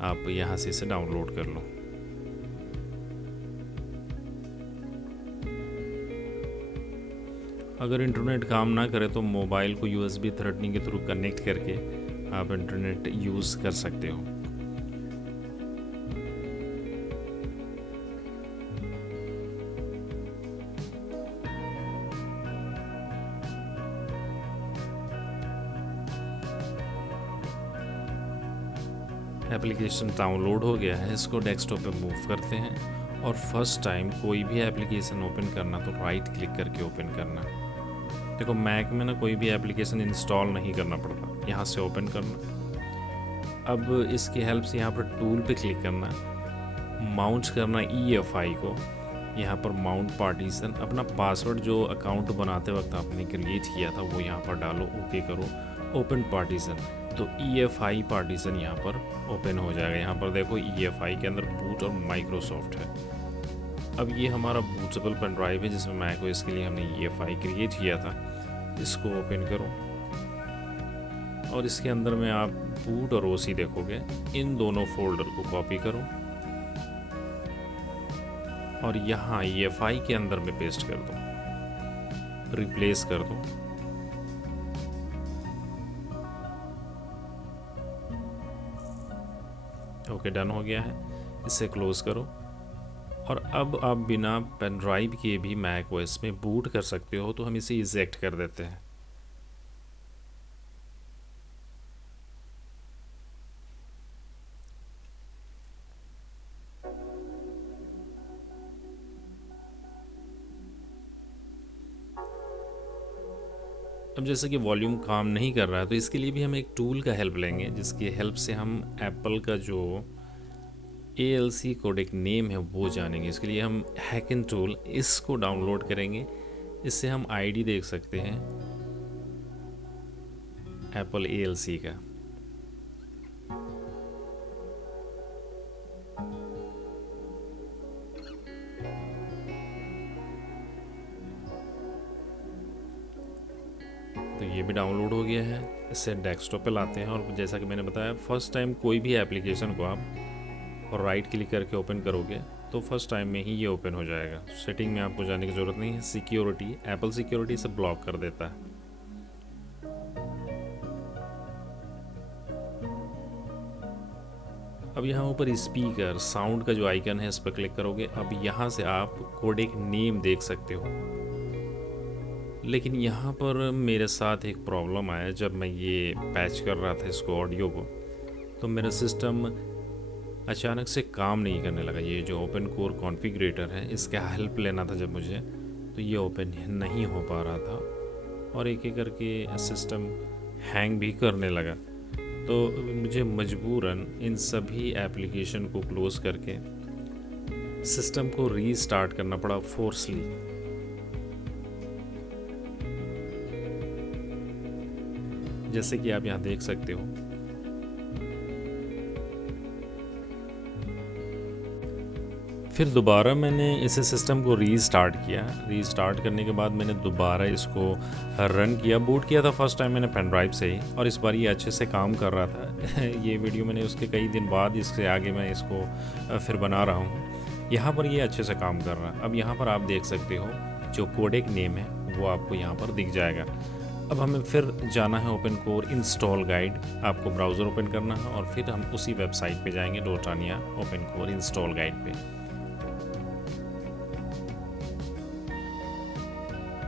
आप यहाँ से इसे डाउनलोड कर लो। अगर इंटरनेट काम ना करे तो मोबाइल को USB थ्रेटनिंग के थ्रू कनेक्ट करके आप इंटरनेट यूज़ कर सकते हो। एप्लीकेशन डाउनलोड हो गया है, इसको डेस्कटॉप पे मूव करते हैं और फर्स्ट टाइम कोई भी एप्लीकेशन ओपन करना तो राइट क्लिक करके ओपन करना। देखो मैक में ना कोई भी एप्लीकेशन इंस्टॉल नहीं करना पड़ता, यहाँ से ओपन करना। अब इसकी हेल्प से यहाँ पर टूल पे क्लिक करना, माउंट करना EFI को, यहाँ पर माउंट पार्टीशन। अपना पासवर्ड जो अकाउंट बनाते वक्त आपने क्रिएट किया था वो यहाँ पर डालो, ओके करो, ओपन पार्टीशन। तो EFI पार्टीशन यहाँ पर ओपन हो जाएगा। यहाँ पर देखो EFI के अंदर बूट और माइक्रोसॉफ्ट है। अब ये हमारा बूटेबल पेन ड्राइव है जिसमें मैक ओएस के लिए हमने EFI क्रिएट किया था। इसको ओपन करो और इसके अंदर में आप बूट और OC देखोगे। इन दोनों फोल्डर को कॉपी करो और यहाँ EFI के अंदर में पेस्ट कर दो, रिप्लेस कर दो। ओके, डन हो गया है। इसे क्लोज करो और अब आप बिना पेन ड्राइव के भी मैक ओएस में बूट कर सकते हो। तो हम इसे इजेक्ट कर देते हैं। अब जैसे कि वॉल्यूम काम नहीं कर रहा है तो इसके लिए भी हम एक टूल का हेल्प लेंगे, जिसकी हेल्प से हम एप्पल का जो ALC कोडेक नेम है वो जानेंगे। इसके लिए हम हैकिंग टूल इसको डाउनलोड करेंगे। इससे हम ID देख सकते हैं एप्पल ALC का। तो ये भी डाउनलोड हो गया है। इससे डेस्कटॉप पे लाते हैं और जैसा कि मैंने बताया फर्स्ट टाइम कोई भी एप्लीकेशन को आप राइट क्लिक करके ओपन करोगे तो फर्स्ट टाइम में ही ये ओपन हो जाएगा। सेटिंग में आपको जाने की ज़रूरत नहीं है। सिक्योरिटी, एप्पल सिक्योरिटी से ब्लॉक कर देता है। अब यहाँ ऊपर स्पीकर साउंड का जो आइकन है इस पर क्लिक करोगे। अब यहाँ से आप कोडेक नेम देख सकते हो। लेकिन यहाँ पर मेरे साथ एक प्रॉब्लम आया जब मैं ये पैच कर रहा था इसको ऑडियो को, तो मेरा सिस्टम अचानक से काम नहीं करने लगा। ये जो ओपन कोर कॉन्फ़िगरेटर है इसका हेल्प लेना था जब मुझे, तो ये ओपन नहीं हो पा रहा था और एक एक करके सिस्टम हैंग भी करने लगा। तो मुझे मजबूरन इन सभी एप्लीकेशन को क्लोज़ करके सिस्टम को रीस्टार्ट करना पड़ा फोर्सली। जैसे कि आप यहाँ देख सकते हो। फिर दोबारा मैंने इस सिस्टम को रीस्टार्ट किया। रीस्टार्ट करने के बाद मैंने दोबारा इसको रन किया। बूट किया था फर्स्ट टाइम मैंने पेन ड्राइव से ही और इस बार ये अच्छे से काम कर रहा था। ये वीडियो मैंने उसके कई दिन बाद इससे आगे मैं इसको फिर बना रहा हूँ। यहाँ पर ये अच्छे से काम कर रहा है। अब यहाँ पर आप देख सकते हो जो कोडेक नेम है वो आपको यहाँ पर दिख जाएगा। अब हमें फिर जाना है ओपन कोर इंस्टॉल गाइड। आपको ब्राउज़र ओपन करना है और फिर हम उसी वेबसाइट पे जाएंगे, डोटानिया ओपन कोर इंस्टॉल गाइड पे।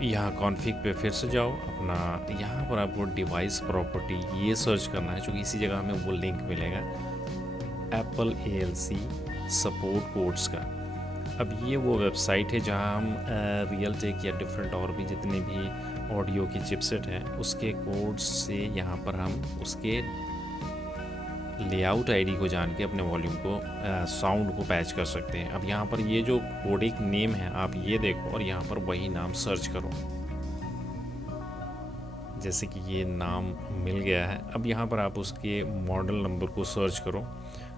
यहाँ कॉन्फ़िग पे फिर से जाओ अपना। यहाँ पर आपको डिवाइस प्रॉपर्टी ये सर्च करना है, चूँकि इसी जगह हमें वो लिंक मिलेगा एप्पल ALC सपोर्ट कोड्स का। अब ये वो वेबसाइट है जहाँ हम रियलटेक या डिफरेंट और भी जितने भी ऑडियो की चिपसेट हैं उसके कोड्स से यहाँ पर हम उसके लेआउट आईडी को जान के अपने वॉल्यूम को साउंड को पैच कर सकते हैं। अब यहाँ पर ये जो कोडेक नेम है आप ये देखो और यहाँ पर वही नाम सर्च करो। जैसे कि ये नाम मिल गया है। अब यहाँ पर आप उसके मॉडल नंबर को सर्च करो।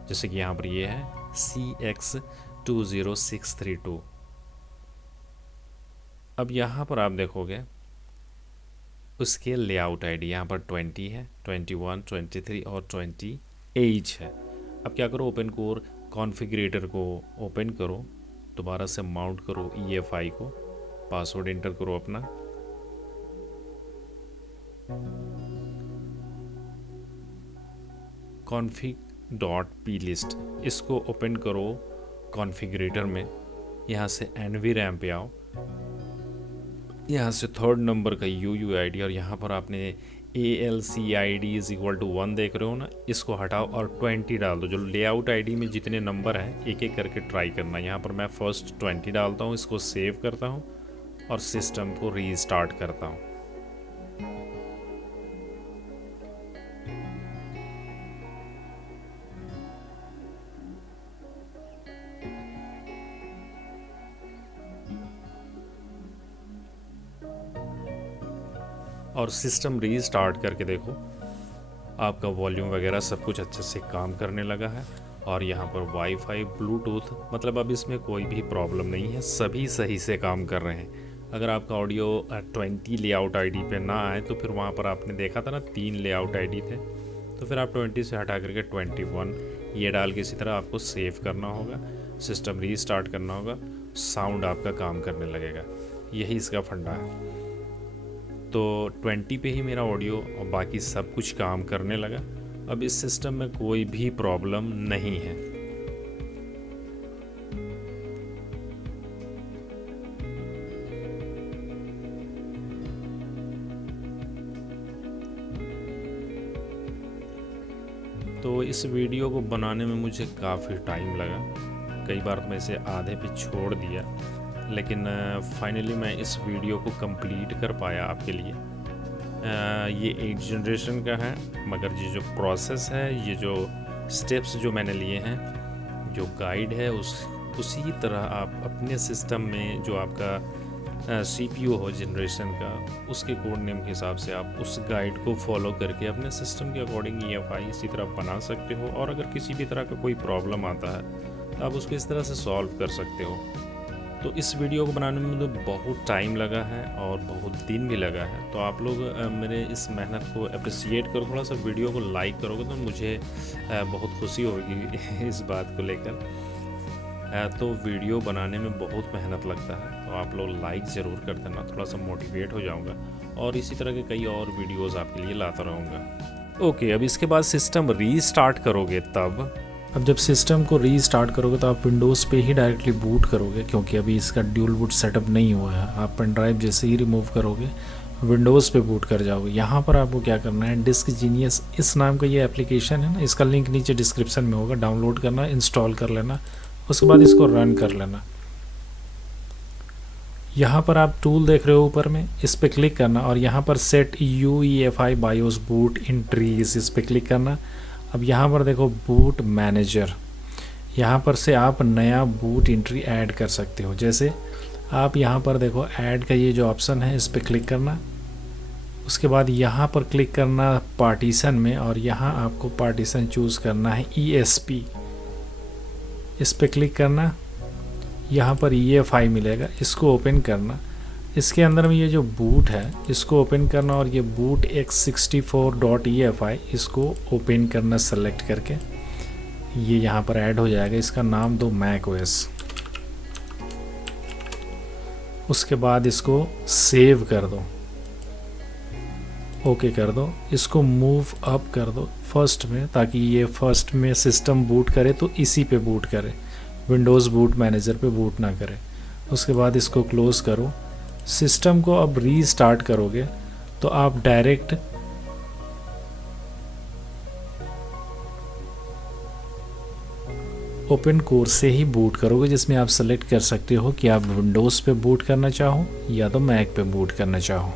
जैसे कि यहाँ पर ये है CX20632। अब यहाँ पर आप देखोगे उसके लेआउट आईडी यहाँ पर 20 है, 21, 23 और 28 है। अब क्या करो, ओपन कोर कॉन्फ़िगरेटर को ओपन करो, दोबारा से माउंट करो EFI को, पासवर्ड एंटर करो अपना। config.plist इसको ओपन करो कॉन्फ़िगरेटर में। यहाँ से NVRAM पे आओ, यहाँ से थर्ड नंबर का UUID और यहाँ पर आपने ALCID = 1 देख रहे हो ना, इसको हटाओ और 20 डाल दो। जो लेआउट आईडी में जितने नंबर हैं एक एक करके ट्राई करना। यहाँ पर मैं फर्स्ट 20 डालता हूँ, इसको सेव करता हूँ और सिस्टम को रीस्टार्ट करता हूँ। और सिस्टम रीस्टार्ट करके देखो, आपका वॉल्यूम वगैरह सब कुछ अच्छे से काम करने लगा है। और यहाँ पर वाईफाई, ब्लूटूथ, मतलब अब इसमें कोई भी प्रॉब्लम नहीं है, सभी सही से काम कर रहे हैं। अगर आपका ऑडियो 20 लेआउट आईडी पे ना आए तो फिर वहाँ पर आपने देखा था ना 3 लेआउट आईडी थे, तो फिर आप 20 से हटा करके 21 ये डाल के इसी तरह आपको सेव करना होगा, सिस्टम रीस्टार्ट करना होगा, साउंड आपका काम करने लगेगा। यही इसका फंडा है। तो 20 पे ही मेरा ऑडियो और बाकी सब कुछ काम करने लगा। अब इस सिस्टम में कोई भी प्रॉब्लम नहीं है। तो इस वीडियो को बनाने में मुझे काफ़ी टाइम लगा, कई बार मैं इसे आधे पे छोड़ दिया, लेकिन फाइनली मैं इस वीडियो को कंप्लीट कर पाया आपके लिए। ये 8 जनरेशन का है, मगर ये जो प्रोसेस है, ये जो स्टेप्स जो मैंने लिए हैं, जो गाइड है उसी तरह आप अपने सिस्टम में जो आपका CPU हो जनरेशन का, उसके कोड नेम के हिसाब से आप उस गाइड को फॉलो करके अपने सिस्टम के अकॉर्डिंग EFI इसी तरह बना सकते हो। और अगर किसी भी तरह का कोई प्रॉब्लम आता है तो आप उसको इस तरह से सॉल्व कर सकते हो। तो इस वीडियो को बनाने में मुझे बहुत टाइम लगा है और बहुत दिन भी लगा है। तो आप लोग मेरे इस मेहनत को अप्रिसिएट करो, थोड़ा सा वीडियो को लाइक करोगे तो मुझे बहुत खुशी होगी इस बात को लेकर। तो वीडियो बनाने में बहुत मेहनत लगता है, तो आप लोग लाइक ज़रूर कर देना, थोड़ा सा मोटिवेट हो जाऊँगा और इसी तरह के कई और वीडियोज़ आपके लिए लाता रहूँगा। ओके, अब इसके बाद सिस्टम रीस्टार्ट करोगे तब अब जब सिस्टम को रीस्टार्ट करोगे तो आप विंडोज़ पे ही डायरेक्टली बूट करोगे, क्योंकि अभी इसका ड्यूल बूट सेटअप नहीं हुआ है। आप पेन ड्राइव जैसे ही रिमूव करोगे विंडोज़ पे बूट कर जाओगे। यहाँ पर आपको क्या करना है, डिस्क जीनियस इस नाम का ये एप्लीकेशन है ना, इसका लिंक नीचे डिस्क्रिप्शन में होगा, डाउनलोड करना, इंस्टॉल कर लेना, उसके बाद इसको रन कर लेना। यहाँ पर आप टूल देख रहे हो ऊपर में, इस पर क्लिक करना और यहाँ पर सेट UEFI बायोस बूट इन ट्रीज, इस पर क्लिक करना। अब यहाँ पर देखो बूट मैनेजर, यहाँ पर से आप नया बूट एंट्री ऐड कर सकते हो। जैसे आप यहाँ पर देखो ऐड का ये जो ऑप्शन है इस पर क्लिक करना, उसके बाद यहाँ पर क्लिक करना पार्टीशन में और यहाँ आपको पार्टीशन चूज़ करना है ESP, इस पर क्लिक करना। यहाँ पर EFI मिलेगा, इसको ओपन करना। इसके अंदर में ये जो बूट है इसको ओपन करना और ये बूट x64.EFI इसको ओपन करना सेलेक्ट करके, ये यहाँ पर ऐड हो जाएगा। इसका नाम दो macOS, उसके बाद इसको सेव कर दो, ओके कर दो। इसको मूव अप कर दो फर्स्ट में, ताकि ये फर्स्ट में सिस्टम बूट करे तो इसी पे बूट करे, विंडोज़ बूट मैनेजर पे बूट ना करे। उसके बाद इसको क्लोज़ करो। सिस्टम को अब रीस्टार्ट करोगे तो आप डायरेक्ट ओपन कोर से ही बूट करोगे, जिसमें आप सेलेक्ट कर सकते हो कि आप विंडोज़ पे बूट करना चाहो या तो मैक पे बूट करना चाहो।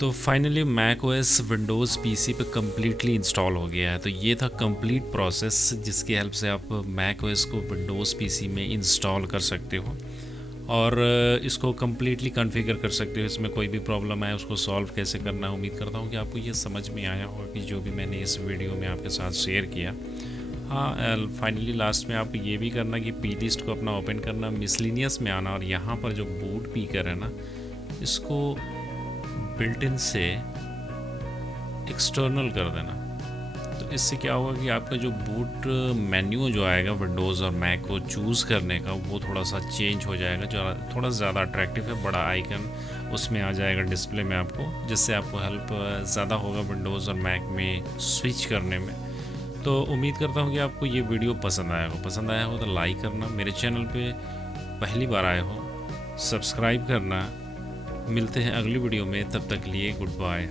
तो फाइनली macOS विंडोज़ PC पे कम्प्लीटली इंस्टॉल हो गया है। तो ये था कंप्लीट प्रोसेस जिसकी हेल्प से आप macOS को विंडोज़ PC में इंस्टॉल कर सकते हो और इसको कम्प्लीटली कॉन्फ़िगर कर सकते हो। इसमें कोई भी प्रॉब्लम आए उसको सॉल्व कैसे करना है। उम्मीद करता हूँ कि आपको ये समझ में आया होगा कि जो भी मैंने इस वीडियो में आपके साथ शेयर किया। हाँ, फाइनली लास्ट में आप ये भी करना कि प्ले लिस्ट को अपना ओपन करना, मिसलिनियस में आना और यहाँ पर जो बूट पीकर है ना, इसको बिल्ट इन से एक्सटर्नल कर देना। तो इससे क्या होगा कि आपका जो बूट मेन्यू जो आएगा विंडोज़ और मैक को चूज़ करने का, वो थोड़ा सा चेंज हो जाएगा, जो थोड़ा ज़्यादा अट्रैक्टिव है। बड़ा आइकन उसमें आ जाएगा डिस्प्ले में आपको, जिससे आपको हेल्प ज़्यादा होगा विंडोज़ और मैक में स्विच करने में। तो उम्मीद करता हूँ कि आपको ये वीडियो पसंद आया हो। पसंद आया हो तो लाइक करना, मेरे चैनल पे पहली बार आए हो सब्सक्राइब करना। मिलते हैं अगली वीडियो में, तब तक के लिए गुड बाय।